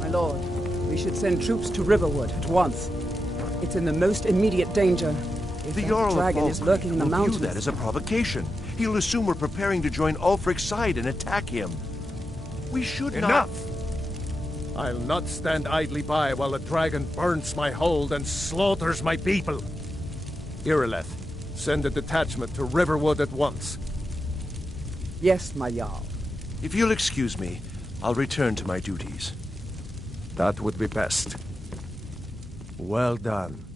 My lord, we should send troops to Riverwood at once. It's in the most immediate danger. If The that Jarl dragon of is lurking in the will view mountains... that as a provocation. He'll assume we're preparing to join Ulfric's side and attack him. We should not... Enough! I'll not stand idly by while the dragon burns my hold and slaughters my people. Irileth, send a detachment to Riverwood at once. Yes, my Jarl. If you'll excuse me, I'll return to my duties. That would be best. Well done.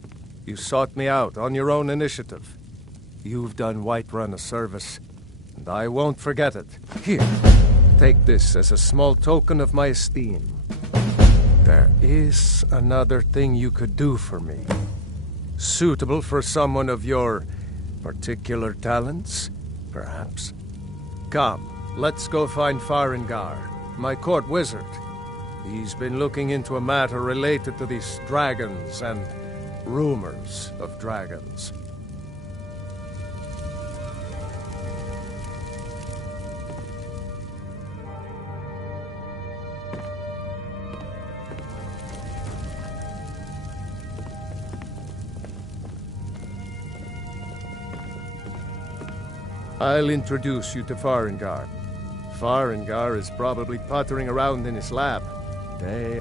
You sought me out on your own initiative. You've done Whiterun a service, and I won't forget it. Here, take this as a small token of my esteem. There is another thing you could do for me. Suitable for someone of your particular talents, perhaps? Come, let's go find Farengar, my court wizard. He's been looking into a matter related to these dragons and rumors of dragons. I'll introduce you to Farengar. Farengar is probably puttering around in his lab. They...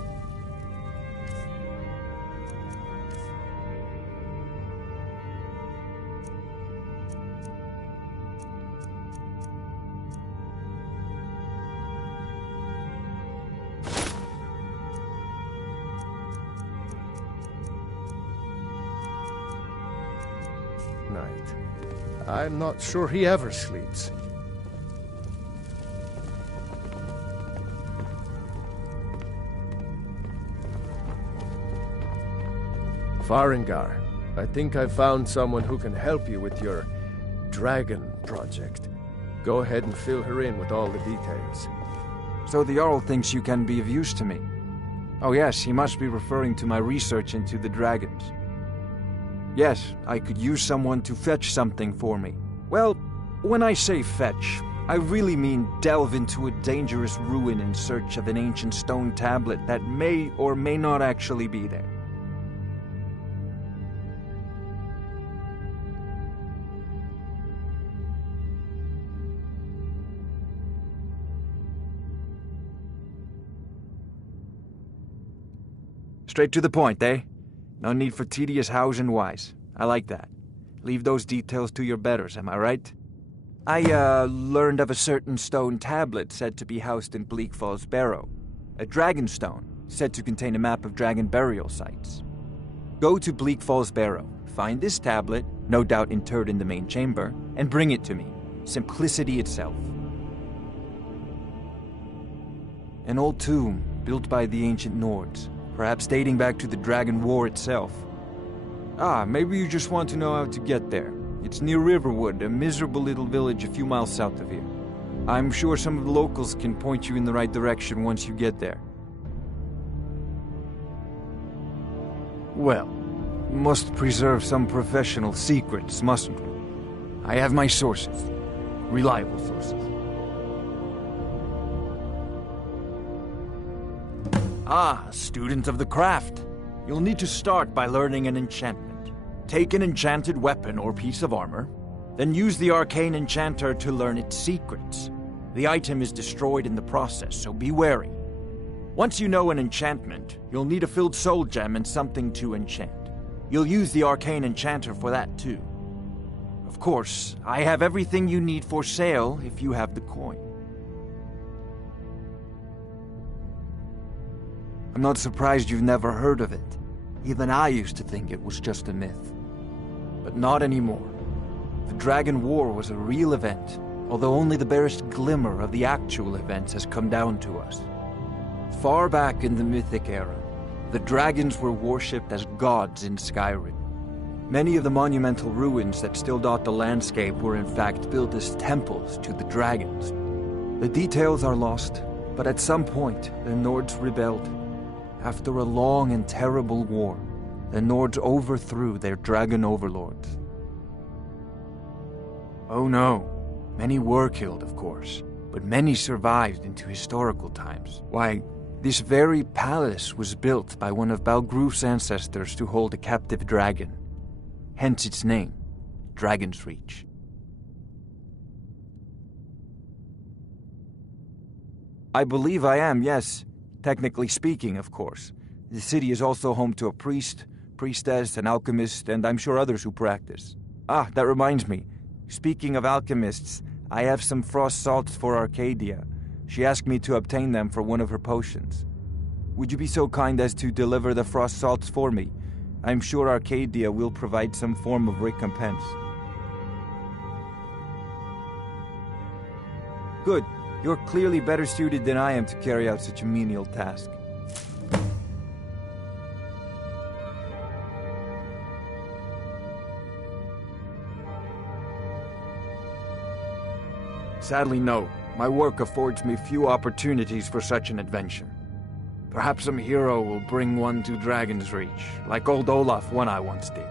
night. I'm not sure he ever sleeps. Farengar, I think I've found someone who can help you with your dragon project. Go ahead and fill her in with all the details. So the Jarl thinks you can be of use to me. Oh yes, he must be referring to my research into the dragons. Yes, I could use someone to fetch something for me. Well, when I say fetch, I really mean delve into a dangerous ruin in search of an ancient stone tablet that may or may not actually be there. Straight to the point, eh? No need for tedious hows and whys. I like that. Leave those details to your betters, am I right? I, learned of a certain stone tablet said to be housed in Bleak Falls Barrow. A dragon stone, said to contain a map of dragon burial sites. Go to Bleak Falls Barrow, find this tablet, no doubt interred in the main chamber, and bring it to me. Simplicity itself. An old tomb, built by the ancient Nords, perhaps dating back to the Dragon War itself. Ah, maybe you just want to know how to get there. It's near Riverwood, a miserable little village a few miles south of here. I'm sure some of the locals can point you in the right direction once you get there. Well, must preserve some professional secrets, mustn't we? I have my sources. Reliable sources. Ah, student of the craft. You'll need to start by learning an enchantment. Take an enchanted weapon or piece of armor, then use the arcane enchanter to learn its secrets. The item is destroyed in the process, so be wary. Once you know an enchantment, you'll need a filled soul gem and something to enchant. You'll use the arcane enchanter for that too. Of course, I have everything you need for sale if you have the coin. I'm not surprised you've never heard of it. Even I used to think it was just a myth. But not anymore. The Dragon War was a real event, although only the barest glimmer of the actual events has come down to us. Far back in the Mythic era, the dragons were worshipped as gods in Skyrim. Many of the monumental ruins that still dot the landscape were in fact built as temples to the dragons. The details are lost, but at some point the Nords rebelled. After a long and terrible war, the Nords overthrew their dragon overlords. Oh no, many were killed, of course, but many survived into historical times. Why, this very palace was built by one of Balgroof's ancestors to hold a captive dragon. Hence its name, Dragon's Reach. I believe I am, yes. Technically speaking, of course. The city is also home to a priest, priestess, an alchemist, and I'm sure others who practice. Ah, that reminds me. Speaking of alchemists, I have some frost salts for Arcadia. She asked me to obtain them for one of her potions. Would you be so kind as to deliver the frost salts for me? I'm sure Arcadia will provide some form of recompense. Good. You're clearly better suited than I am to carry out such a menial task. Sadly, no. My work affords me few opportunities for such an adventure. Perhaps some hero will bring one to Dragon's Reach, like old Olaf one I once did.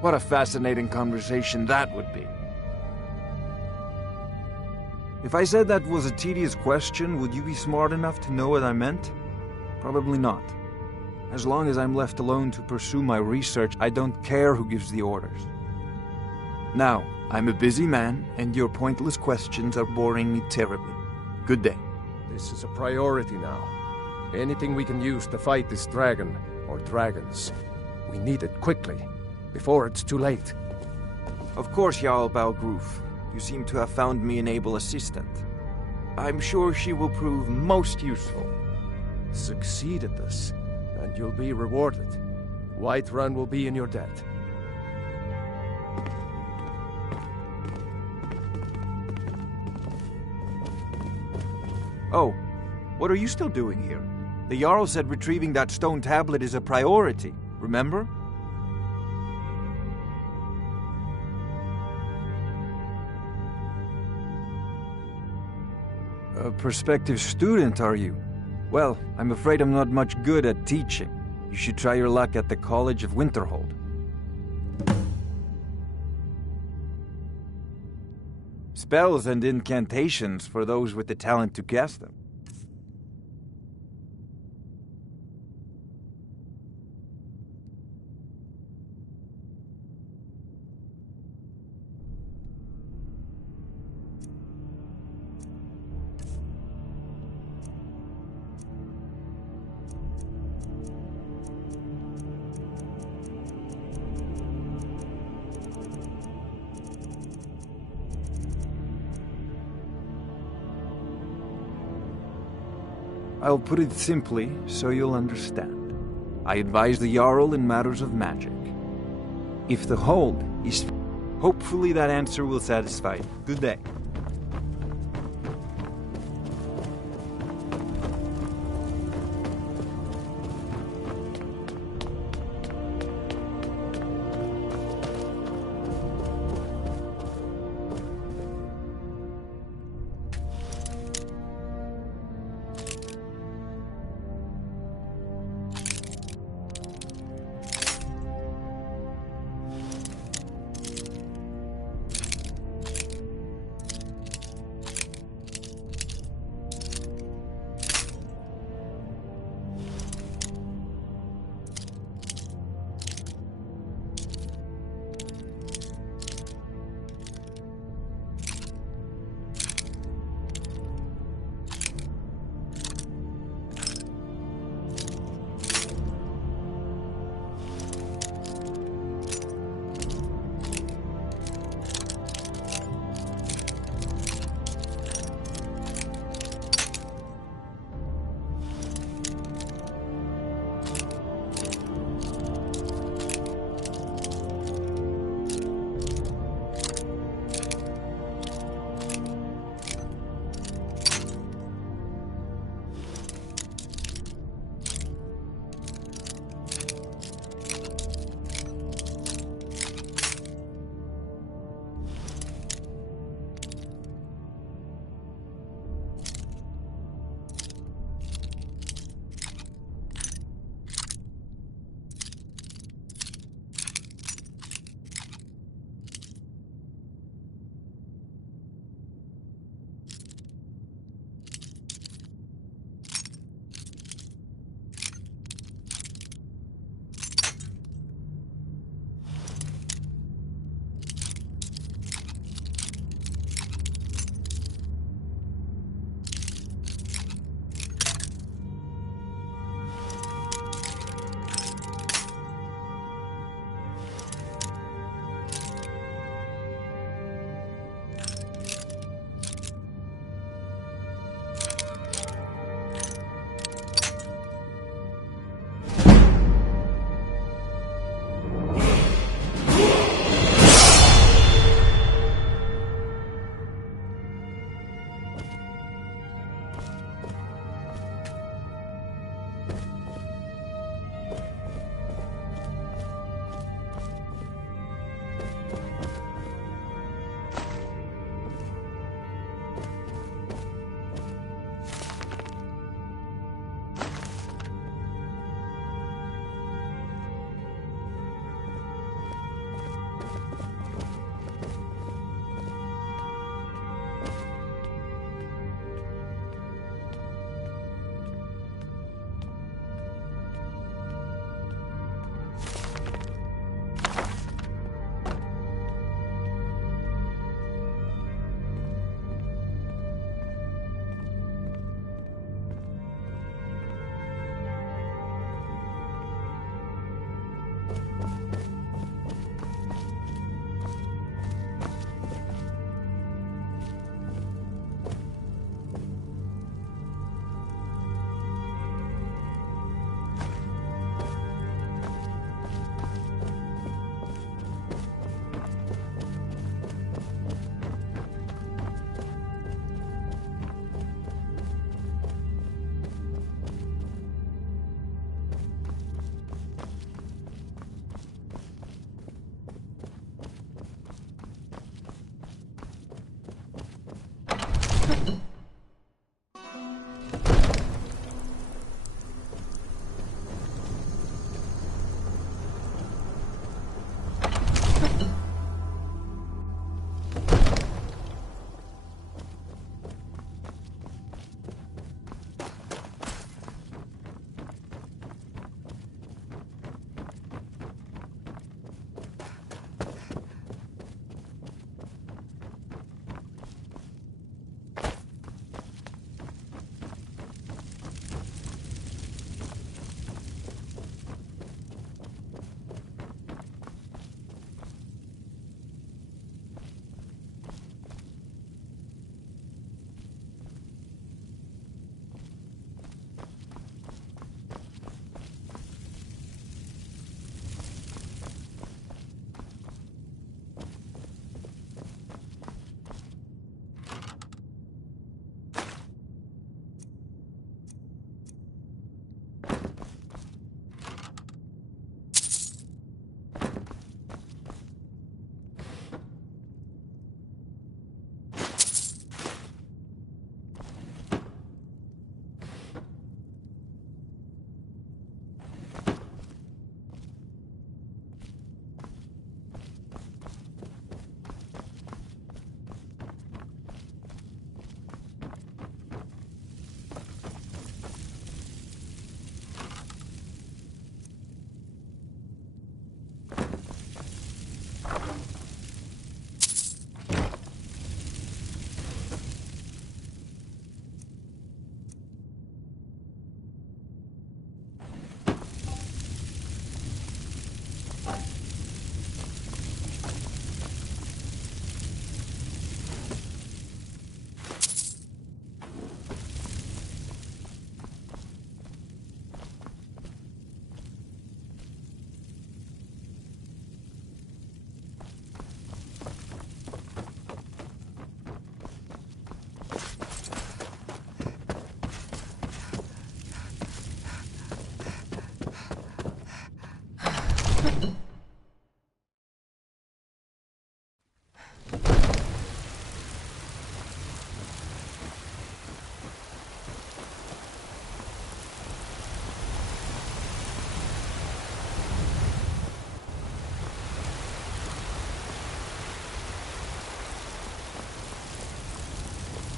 What a fascinating conversation that would be. If I said that was a tedious question, would you be smart enough to know what I meant? Probably not. As long as I'm left alone to pursue my research, I don't care who gives the orders. Now, I'm a busy man, and your pointless questions are boring me terribly. Good day. This is a priority now. Anything we can use to fight this dragon, or dragons. We need it quickly, before it's too late. Of course, Jarl Balgroof. You seem to have found me an able assistant. I'm sure she will prove most useful. Succeed at this, and you'll be rewarded. Whiterun will be in your debt. Oh, what are you still doing here? The Jarl said retrieving that stone tablet is a priority, remember? A prospective student, are you? Well, I'm afraid I'm not much good at teaching. You should try your luck at the College of Winterhold. Spells and incantations for those with the talent to cast them. I'll put it simply so you'll understand. I advise the Jarl in matters of magic. If the hold is... Hopefully that answer will satisfy you. Good day.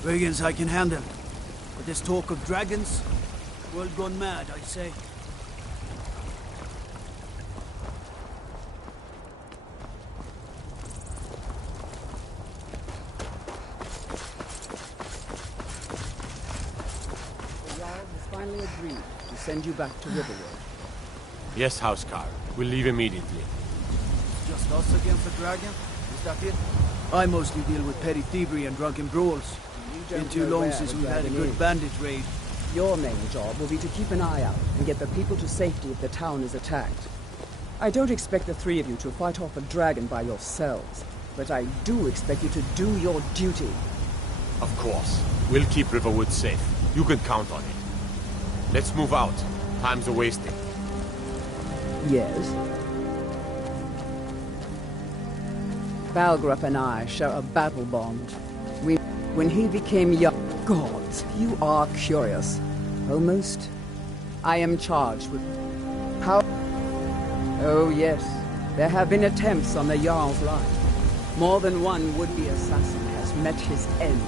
Brigands I can handle. But this talk of dragons, world gone mad, I say. The Jarl has finally agreed to send you back to Riverwood. Yes, Housecar. We'll leave immediately. Just us against the dragon? Is that it? I mostly deal with petty thievery and drunken brawls. Been too long since we had a good bandit raid. Your main job will be to keep an eye out and get the people to safety if the town is attacked. I don't expect the three of you to fight off a dragon by yourselves, but I do expect you to do your duty. Of course. We'll keep Riverwood safe. You can count on it. Let's move out. Time's a-wasting. Yes? Balgruff and I share a battle bond. When he became young... Gods, you are curious. Almost. I am charged with... How... Oh yes, there have been attempts on the Jarl's life. More than one would-be assassin has met his end.